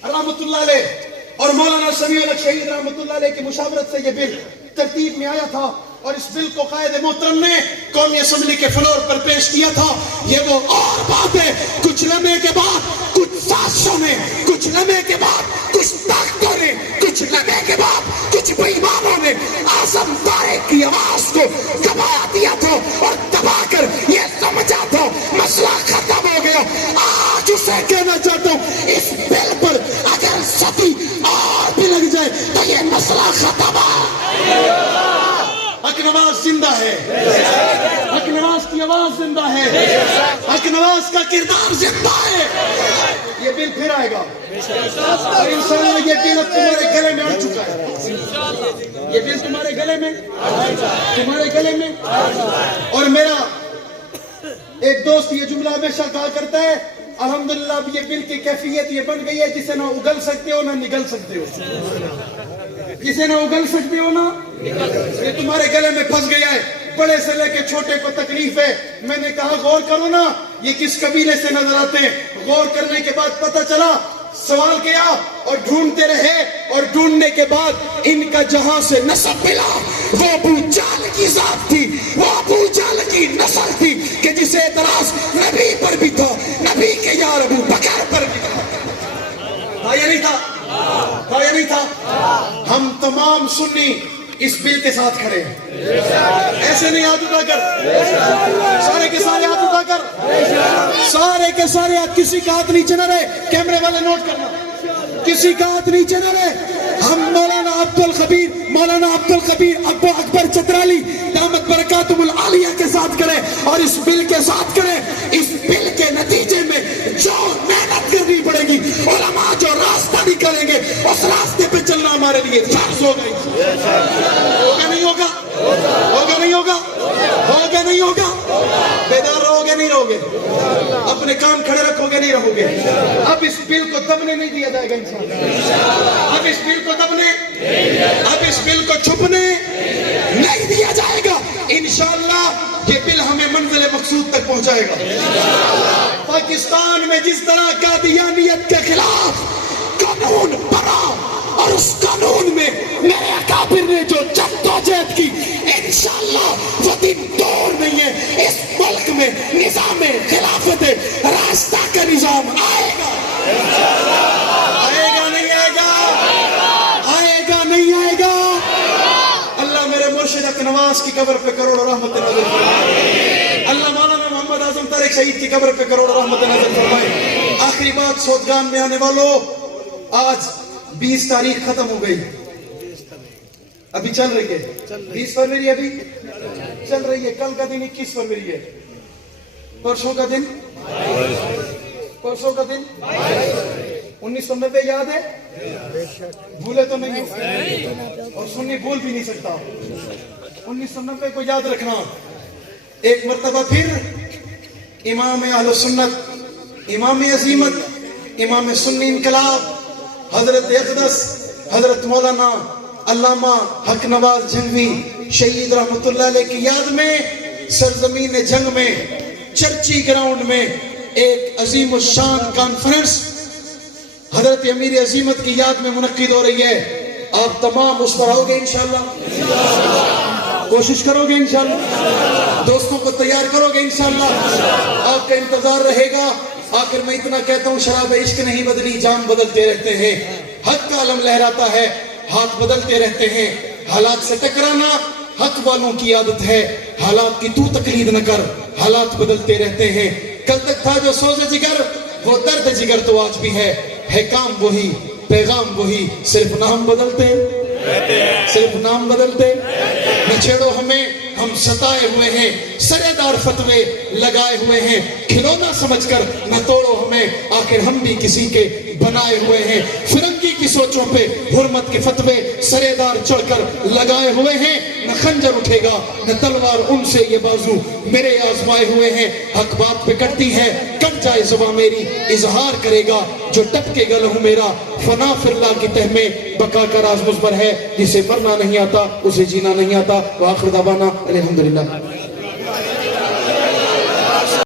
رحمۃ اللہ علیہ اور مولانا سمیع الحق شہید رحمۃ اللہ علیہ کی مشاورت سے یہ بل ترتیب میں آیا تھا اور اس بل کو قائد محترم نے قومی اسمبلی کے فلور پر پیش کیا تھا. یہ وہ اور بات ہے, کچھ لمحے کے بعد کچھ سازشوں نے, کچھ لمحے کے بعد کچھ طاقتوں نے, کچھ لمحے کے بعد کچھ بے ایمانوں نے اعظم طارق کی آواز کو دبا دیا تھا اور دبا کر یہ سمجھا تھا مسئلہ ختم ہو گیا. آج اسے کہنا چاہتا ہوں, اس بل پر اگر صدی اور بھی لگ جائے تو یہ مسئلہ ختم ہے. حق نواز زندہ ہے, حق نواز کی آواز زندہ ہے, حق نواز کا کردار زندہ ہے. یہ بل پھر آئے گا اور انشاءاللہ یہ بل اب تمہارے گلے میں آ چکا ہے. یہ بل تمہارے گلے میں, تمہارے گلے میں. اور میرا ایک دوست یہ جملہ ہمیشہ کہا کرتا ہے, الحمدللہ اب یہ بل کی کیفیت یہ بن گئی ہے جسے نہ اگل سکتے ہو نہ نگل سکتے ہو, جسے نہ اگل سکتے ہو نہ. یہ تمہارے گلے میں پھنس گیا ہے, بڑے سے لے کے چھوٹے کو تکلیف ہے. میں نے کہا غور کرو نا, یہ کس قبیلے سے نظر آتے ہیں. غور کرنے کے بعد پتہ چلا, سوال کیا اور ڈھونڈتے رہے, اور ڈھونڈنے کے بعد ان کا جہاں سے نسب ملا وہ ابو جہل کی ذات تھی, وہ ابو جہل کی نسل تھی کہ جسے اعتراض نبی پر بھی تھا, نبی کے یار ابو بکر پر بھی تھا. تھا یا نہیں تھا, تھا یا نہیں تھا. ہم تمام سنی اس بل کے ساتھ کھڑے ہیں. ایسے نہیں ہاتھ اٹھا کر, سارے کے سارے ہاتھ اٹھا کر, سارے کے سارے ہاتھ, کسی کا ہاتھ نیچے نہ رہے. کیمرے والے نوٹ کرنا, کسی کا ہاتھ نیچے نہ رہے. ہم مولانا عبد الخبیر ابو اکبر چترالی دامت برکاتہم العالیہ کے ساتھ کریں اور اس بل کے ساتھ کریں. اس بل کے نتیجے میں جو محنت کرنی پڑے گی, علماء جو راستہ نکالیں گے, اس راستے پہ چلنا ہمارے لیے فرض ہوگا. ہوگا نہیں ہوگا, ہوگا نہیں ہوگا, ہوگا نہیں ہوگا. بیدار رہو گے نہیں رہو گے, اپنے کام کھڑے رکھو گے نہیں رہو گے. اب اس بل کو دبنے نہیں دیا جائے گا انشاءاللہ. اب اس بل کو دبنے, اب اس بل کو چھپنے نہیں دیا جائے گا. انشاءاللہ یہ بل ہمیں منزل مقصود تک پہنچائے گا. پاکستان میں جس طرح قادیانیت کے خلاف قانون بنا اور اس قانون میں میرے اکابر نے جو جدوجہد کی, انشاءاللہ وہ دن دور نہیں ہے. اس ملک میں نظام خلافت راستہ کا نظام آئے گا. آئے گا نہیں آئے گا, آئے گا نہیں آئے گا. اللہ میرے مرشد حق نواز کی قبر پہ کروڑوں رحمت نازل فرمائے. اللہ مولانا محمد اعظم طارق شہید کی قبر پہ کروڑوں رحمت نازل فرمائے. آخری بات, سودگان میں آنے والوں, آج 20 تاریخ ختم ہو گئی, ابھی چل رہی ہے. 20 فروری ابھی چل رہی ہے. کل کا دن 21 فروری ہے. پرسوں کا دن, پرسوں کا دن 1990 یاد ہے, بھولے تو نہیں ہو, اور سنی بھول بھی نہیں سکتا. 1990 کو یاد رکھنا. ایک مرتبہ پھر امام اہل سنت, امام عظیمت, امام سنی انقلاب حضرت اقدس حضرت مولانا علامہ حق نواز جھنگوی شہید رحمت اللہ علیہ کی یاد میں سرزمین جنگ میں چرچی گراؤنڈ میں ایک عظیم الشان کانفرنس حضرت امیر عظیمت کی یاد میں منعقد ہو رہی ہے. آپ تمام اس پر آؤ گے انشاءاللہ, کوشش کرو گے انشاءاللہ, دوستوں کو تیار کرو گے انشاءاللہ. آپ کا انتظار رہے گا. آخر میں اتنا کہتا ہوں, شراب عشق نہیں بدلی, جام بدلتے رہتے ہیں. حق کا علم لہراتا ہے, ہاتھ بدلتے رہتے ہیں. حالات سے ٹکرانا حق والوں کی عادت ہے. حالات کی تو تقلید نہ کر, حالات بدلتے رہتے ہیں. کل تک تھا جو سوز جگر, وہ درد جگر تو آج بھی ہے. کام وہی, پیغام وہی, صرف نام بدلتے, صرف نام بدلتے. نہ چھیڑو ہمیں, ہم ستائے ہوئے ہیں, سرے دار فتوے لگائے ہوئے ہیں. کھلونا سمجھ کر نہ توڑو ہمیں, آخر ہم بھی کسی کے بنائے ہوئے ہیں. فرنگی کی سوچوں پہ حرمت کے فتوے سرے دار چڑھ کر لگائے ہوئے ہیں. نہ خنجر اٹھے گا نہ تلوار ان سے, یہ بازو میرے آزمائے ہوئے ہیں. حق بات پہ کٹتی ہے, کٹ جائے زباں میری, اظہار کرے گا جو ٹپ کے گل ہوں میرا. فنا فی اللہ کی تہ میں بقا کا راز مضمر ہے, جسے مرنا نہیں آتا اسے جینا نہیں آتا. وآخر دعوانا الحمدللہ.